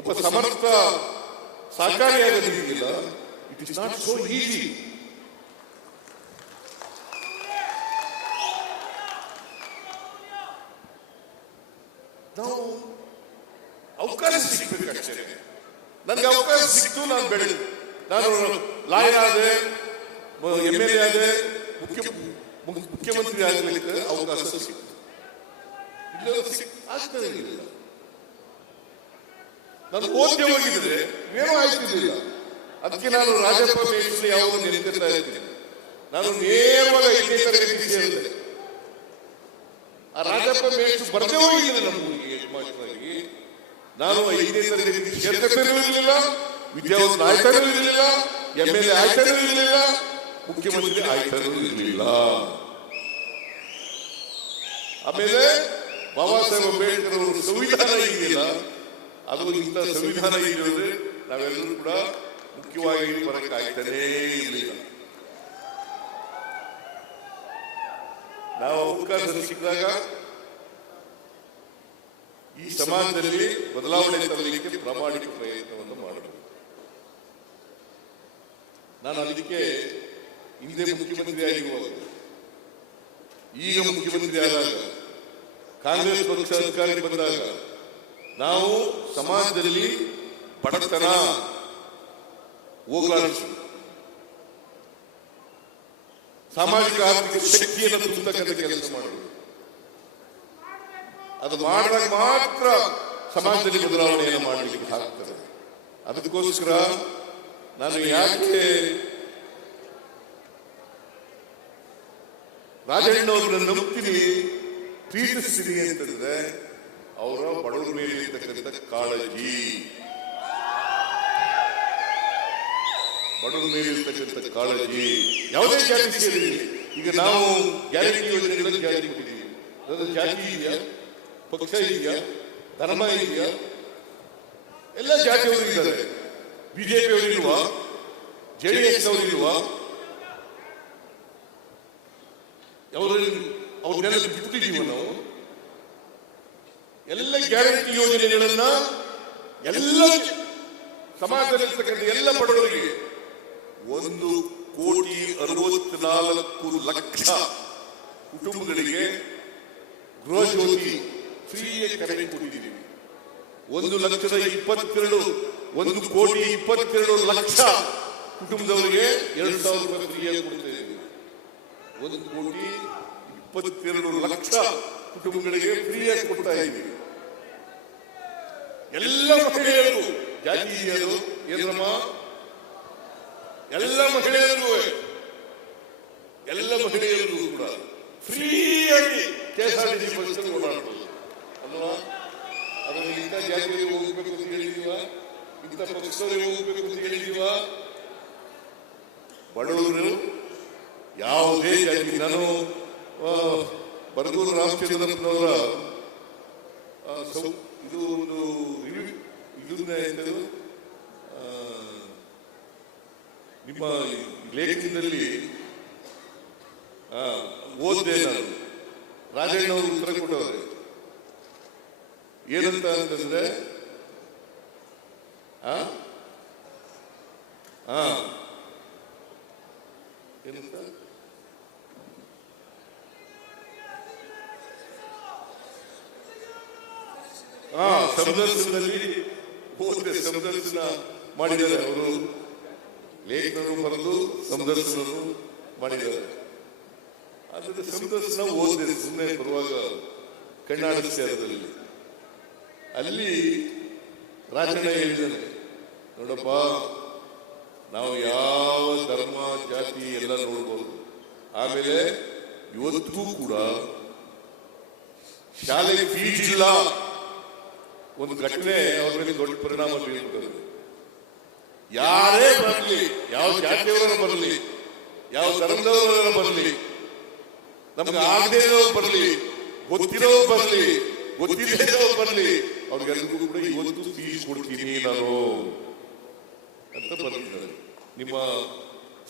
ಒಬ್ಬ ಸಮರ್ಥ ಸಹಕಾರಿಯಾಗದಿಲ್ಲ. It is not so easy. ನಾವು ಅವಕಾಶ ಸಿಗ್ಬೇಕಷ್ಟೇ. ನನಗೆ ಅವಕಾಶ ಸಿಕ್ತು, ನಾನು ಬೆಳೆದು, ನಾನು ಲಾಯರ್ ಆದೆ, MLA ಆದೆ, ಮುಖ್ಯಮಂತ್ರಿ ಆಗಲಿಕ್ಕೆ ಅವಕಾಶ ಸಿಕ್ತು. ಆಗ್ತದೆ ಇಲ್ಲ. ನಾನು ಓದ್ಯ ಹೋಗಿದ್ರೆ ಏನೂ ಆಯ್ತಿರ್ಲಿಲ್ಲ. ಅದಕ್ಕೆ ನಾನು ರಾಜಪ್ಪ ಮೇಷ್ಟ್ರು ಯಾವಾಗ ನೆನಪಿಸ್ತಾ ಇರ್ತೀನಿ. ನಾನು ನೇರವಾಗಿ 5ನೇ ತರಗತಿ ಸೇರಿದೆ. ಆ ರಾಜಪ್ಪ ಮೇಷ್ಟ್ರು ಬರದೇ ಹೋಗಿದ್ದೆ ನಮಗೆ ಯಜಮಾನರಾಗಿ. ನಾನು 5ನೇ ತರಗತಿ ಸೇರ್ಕತ್ತೂ ಇರಲಿಲ್ಲ, ವಿದ್ಯಾವಂತ ಆಯ್ತಾನೂ ಇರಲಿಲ್ಲ, MLA ಆಯ್ತಾನೂ ಇರಲಿಲ್ಲ, ಮುಖ್ಯಮಂತ್ರಿ ಆಯ್ತಾನೂ ಇರಲಿಲ್ಲ. ಆಮೇಲೆ ಬಾಬಾ ಸಾಹೇಬ್ ಅಂಬೇಡ್ಕರ್ ಅವರು ಸಂವಿಧಾನ ಇದೆಯಲ್ಲ, ಅದು ಇಂಥ ಸಂವಿಧಾನ ಇದೆಯಂದ್ರೆ ನಾವೆಲ್ಲರೂ ಕೂಡ ಮುಖ್ಯವಾಗಿ ಬರಕ್ಕೆ ಆಯ್ತಾನೇ ಇರಲಿಲ್ಲ. ನಾವು ಅವಕಾಶ ಸಿಕ್ಕಿದಾಗ ಈ ಸಮಾಜದಲ್ಲಿ ಬದಲಾವಣೆ ತರಲಿಕ್ಕೆ ಪ್ರಾಮಾಣಿಕ ಪ್ರಯತ್ನವನ್ನು ಮಾಡಬೇಕು. ನಾನು ಅದಕ್ಕೆ ಹಿಂದೆ ಮುಖ್ಯಮಂತ್ರಿ ಆಗಿರುವಾಗ, ಈಗ ಮುಖ್ಯಮಂತ್ರಿ ಆದಾಗ, ಕಾಂಗ್ರೆಸ್ ಪಕ್ಷ ಅಧಿಕಾರಕ್ಕೆ ಬಂದಾಗ ನಾವು ಸಮಾಜದಲ್ಲಿ ಬಡತನ ಹೋಗಲಾಡಿಸಿ ಸಾಮಾಜಿಕ ಆರ್ಥಿಕ ಶಕ್ತಿಯನ್ನು ತುಂಬತಕ್ಕಂಥ ಕೆಲಸ ಮಾಡಬೇಕು. ಅದು ಮಾಡಿದಾಗ ಮಾತ್ರ ಸಮಾಜದಲ್ಲಿ ಬದಲಾವಣೆಯನ್ನು ಮಾಡಲಿಕ್ಕೆ ಆಗ್ತದೆ. ಅದಕ್ಕೋಸ್ಕರ ನಾನು ಯಾಕೆ ರಾಜಣ್ಣವ್ರನ್ನ ನಂಬ್ತೀನಿ, ಪ್ರೀತಿಸ್ತೀನಿ ಅಂತಂದ್ರೆ ಅವರ ಬಡವರ ಮೇಲೆ ಇರ್ತಕ್ಕಂಥ ಕಾಳಜಿ, ಬಡವರ ಮೇಲೆ ಇರ್ತಕ್ಕಂಥ ಕಾಳಜಿ ಯಾವುದೇ ಜಾತಿ ಸೇರಿದೆ. ಈಗ ನಾವು ಗ್ಯಾರಂಟಿ ಯೋಜನೆಗಳನ್ನು ಜಾರಿ ಕೊಟ್ಟಿದ್ದೀವಿ. ಅದರ ಜಾತಿ ಇದೆಯಾ, ಪಕ್ಷ ಇದೆಯಾ, ಧರ್ಮ ಇದೆಯಾ? ಎಲ್ಲ ಜಾತಿಯವರು ಇದ್ದಾರೆ. ಬಿಜೆಪಿ ಅವರು ಇಲ್ವಾ? ಜೆಡಿಎಸ್ ಅವರು ಇಲ್ವಾ? ಅವ್ರನ್ನೆಲ್ಲ ಬಿಟ್ಟಿದ್ದೀವಿ ನಾವು. ಎಲ್ಲ ಗ್ಯಾರಂಟಿ ಯೋಜನೆಗಳನ್ನ ಎಲ್ಲ ಸಮಾಜದಲ್ಲಿರ್ತಕ್ಕಂಥ ಎಲ್ಲ ಬಡವರಿಗೆ 1,64,00,000 ಕುಟುಂಬಗಳಿಗೆ ಗೃಹ ಜ್ಯೋತಿ ಫ್ರೀಯಾಗಿ ಕರೆಂಟ್ ಕೊಟ್ಟಿದ್ದೀವಿ. 1,22,00,000 ಕುಟುಂಬದವರಿಗೆ 2,000 ರೂಪಾಯಿ ಫ್ರೀಯಾಗಿ ಕೊಡ್ತಾ ಇದ್ದೀವಿ. 1,22,00,000 ಕುಟುಂಬಗಳಿಗೆ ಫ್ರೀಯಾಗಿ ಕೊಡ್ತಾ ಇದ್ದೀವಿ. ಎಲ್ಲ ಮಹಿಳೆಯರು, ಜಾತಿ ಇದೆಯದು ಏನಮ್ಮ, ಎಲ್ಲ ಮಹಿಳೆಯರಿಗೂ ಕೂಡ ಫ್ರೀಯಾಗಿ KSRTC ಬಸ್ ಓಡಾಡಬಹುದು ಅಲ್ವಾ? ಅದರಲ್ಲಿ ಇಂಥ ಜಾತಿಗೆ ಹೋಗ್ಬೇಕು ಅಂತ ಹೇಳಿದೀವ, ಇಂಥ ಪಕ್ಷದವರಿಗೆ ಹೋಗ್ಬೇಕು ಅಂತ ಹೇಳಿದೀವ. ಬಡವರು ಯಾವುದೇ ಜಾತಿ, ನಾನು ಬರಗೂರು ರಾಮಚಂದ್ರಪ್ಪನವರ ಇದು ಒಂದು ಇದನ್ನ ನಿಮ್ಮ ಲೇಖನದಲ್ಲಿ ಓದ್ದೆ ನಾನು. ರಾಜಣ್ಣವರು ಉತ್ತರ ಕೊಟ್ಟವ್ರೆ ಏನಂತ ಅಂತಂದ್ರೆ, ಏನಂತ ಸಂದರ್ಶನದಲ್ಲಿ ಓದ್ದೆ, ಸಂದರ್ಶನ ಮಾಡಿದ್ದಾರೆ ಅವರು, ಲೇಖನರು ಬರೆದು ಸಂದರ್ಶನರು ಮಾಡಿದ್ದಾರೆ. ಆದ್ರೆ ಸಂದರ್ಶನ ಓದಿದೆ, ಸುಮ್ಮನೆ ಬರುವಾಗ ಕಣ್ಣಾಡಿಸ್ತೆ. ಅದರಲ್ಲಿ ಅಲ್ಲಿ ರಾಜಣ್ಣ ಹೇಳಿದ್ದಾನೆ, ನೋಡಪ್ಪ, ನಾವು ಯಾವ ಧರ್ಮ ಜಾತಿ ಎಲ್ಲ ನೋಡ್ಬೋದು, ಆಮೇಲೆ ಇವತ್ತಿಗೂ ಕೂಡ ಶಾಲೆಗೆ ಫೀಸ್ ಇಲ್ಲ. ಒಂದು ಘಟನೆ ಅವ್ರ ಮೇಲೆ ದೊಡ್ಡ ಪರಿಣಾಮ ಬೀರುತ್ತದೆ. ಯಾರೇ ಬರಲಿ, ಯಾವ ಜಾತಿಯವರ ಬರಲಿ, ಯಾವ ಧರ್ಮದವರ ಬರಲಿ, ನಮ್ಗೆ ಆಗದೇ ಇರೋರು ಬರಲಿ, ಗೊತ್ತಿರೋರು ಬರಲಿ, ಗೊತ್ತಿಲ್ಲದೆ ಇರೋರು ಬರಲಿ, ಅವ್ರಿಗೆಲ್ಲರಿಗೂ ಕೂಡ ಇವತ್ತು ಫೀಸ್ ಕೊಡ್ತೀನಿ ನಾನು ಅಂತ ಬರ್ತಿದ್ದಾರೆ. ನಿಮ್ಮ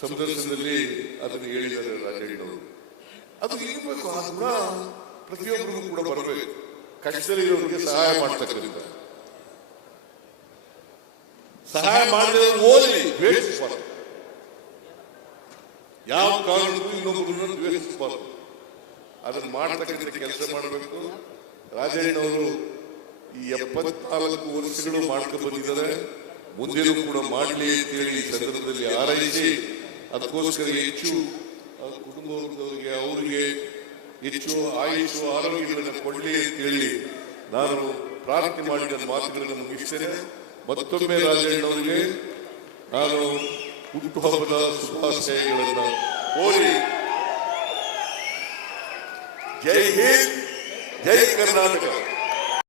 ಸಂದರ್ಶನದಲ್ಲಿ ಅದನ್ನು ಹೇಳಿದ್ದಾರೆ ರಾಜಣ್ಣವರು. ಅದು ಇರಬೇಕು, ಆ ಗುಣ ಪ್ರತಿಯೊಬ್ಬರಿಗೂ ಕೂಡ ಬರಬೇಕು. ಕಷ್ಟದಲ್ಲಿರೋರಿಗೆ ಸಹಾಯ ಮಾಡ್ತಕ್ಕಂಥ, ಸಹಾಯ ಮಾಡಿದ್ರೆ ಓದಿ ದ್ವೇಷಿಸಬಾರ್ದು, ಯಾವ ಕಾರಣಕ್ಕೂ ಇನ್ನೊಬ್ಬರನ್ನು ದ್ವೇಷಿಸಬಾರ್ದು. ಅದನ್ನು ಮಾಡ್ತಕ್ಕಂಥ ಕೆಲಸ ಮಾಡಬೇಕು. ರಾಜಣ್ಣವರು ಈ 74 ವರ್ಷಗಳು ಮಾಡ್ಕೊಂಡು ಬಂದಿದ್ದಾರೆ. ಮುಂದೆನೂ ಕೂಡ ಮಾಡಲಿ ಅಂತೇಳಿ ಈ ಸಂದರ್ಭದಲ್ಲಿ ಹಾರೈಸಿ, ಅದಕ್ಕೋಸ್ಕರ ಹೆಚ್ಚು ಕುಟುಂಬದವರಿಗೆ ಅವರಿಗೆ ಹೆಚ್ಚು ಆಯುಷು ಆರೋಗ್ಯಗಳನ್ನು ಕೊಡಲಿ ಅಂತೇಳಿ ನಾನು ಪ್ರಾರ್ಥನೆ ಮಾಡಿದ ಮಾತುಗಳನ್ನು ಮುಗಿಸ್ತೇನೆ. ಮತ್ತೊಮ್ಮೆ ರಾಜಣ್ಣವರಿಗೆ ನಾನು ಹುಟ್ಟುಹಬ್ಬದ ಶುಭಾಶಯಗಳನ್ನು ಕೋರಿ, ಜೈ ಹಿಂದ್, ಜೈ ಕರ್ನಾಟಕ.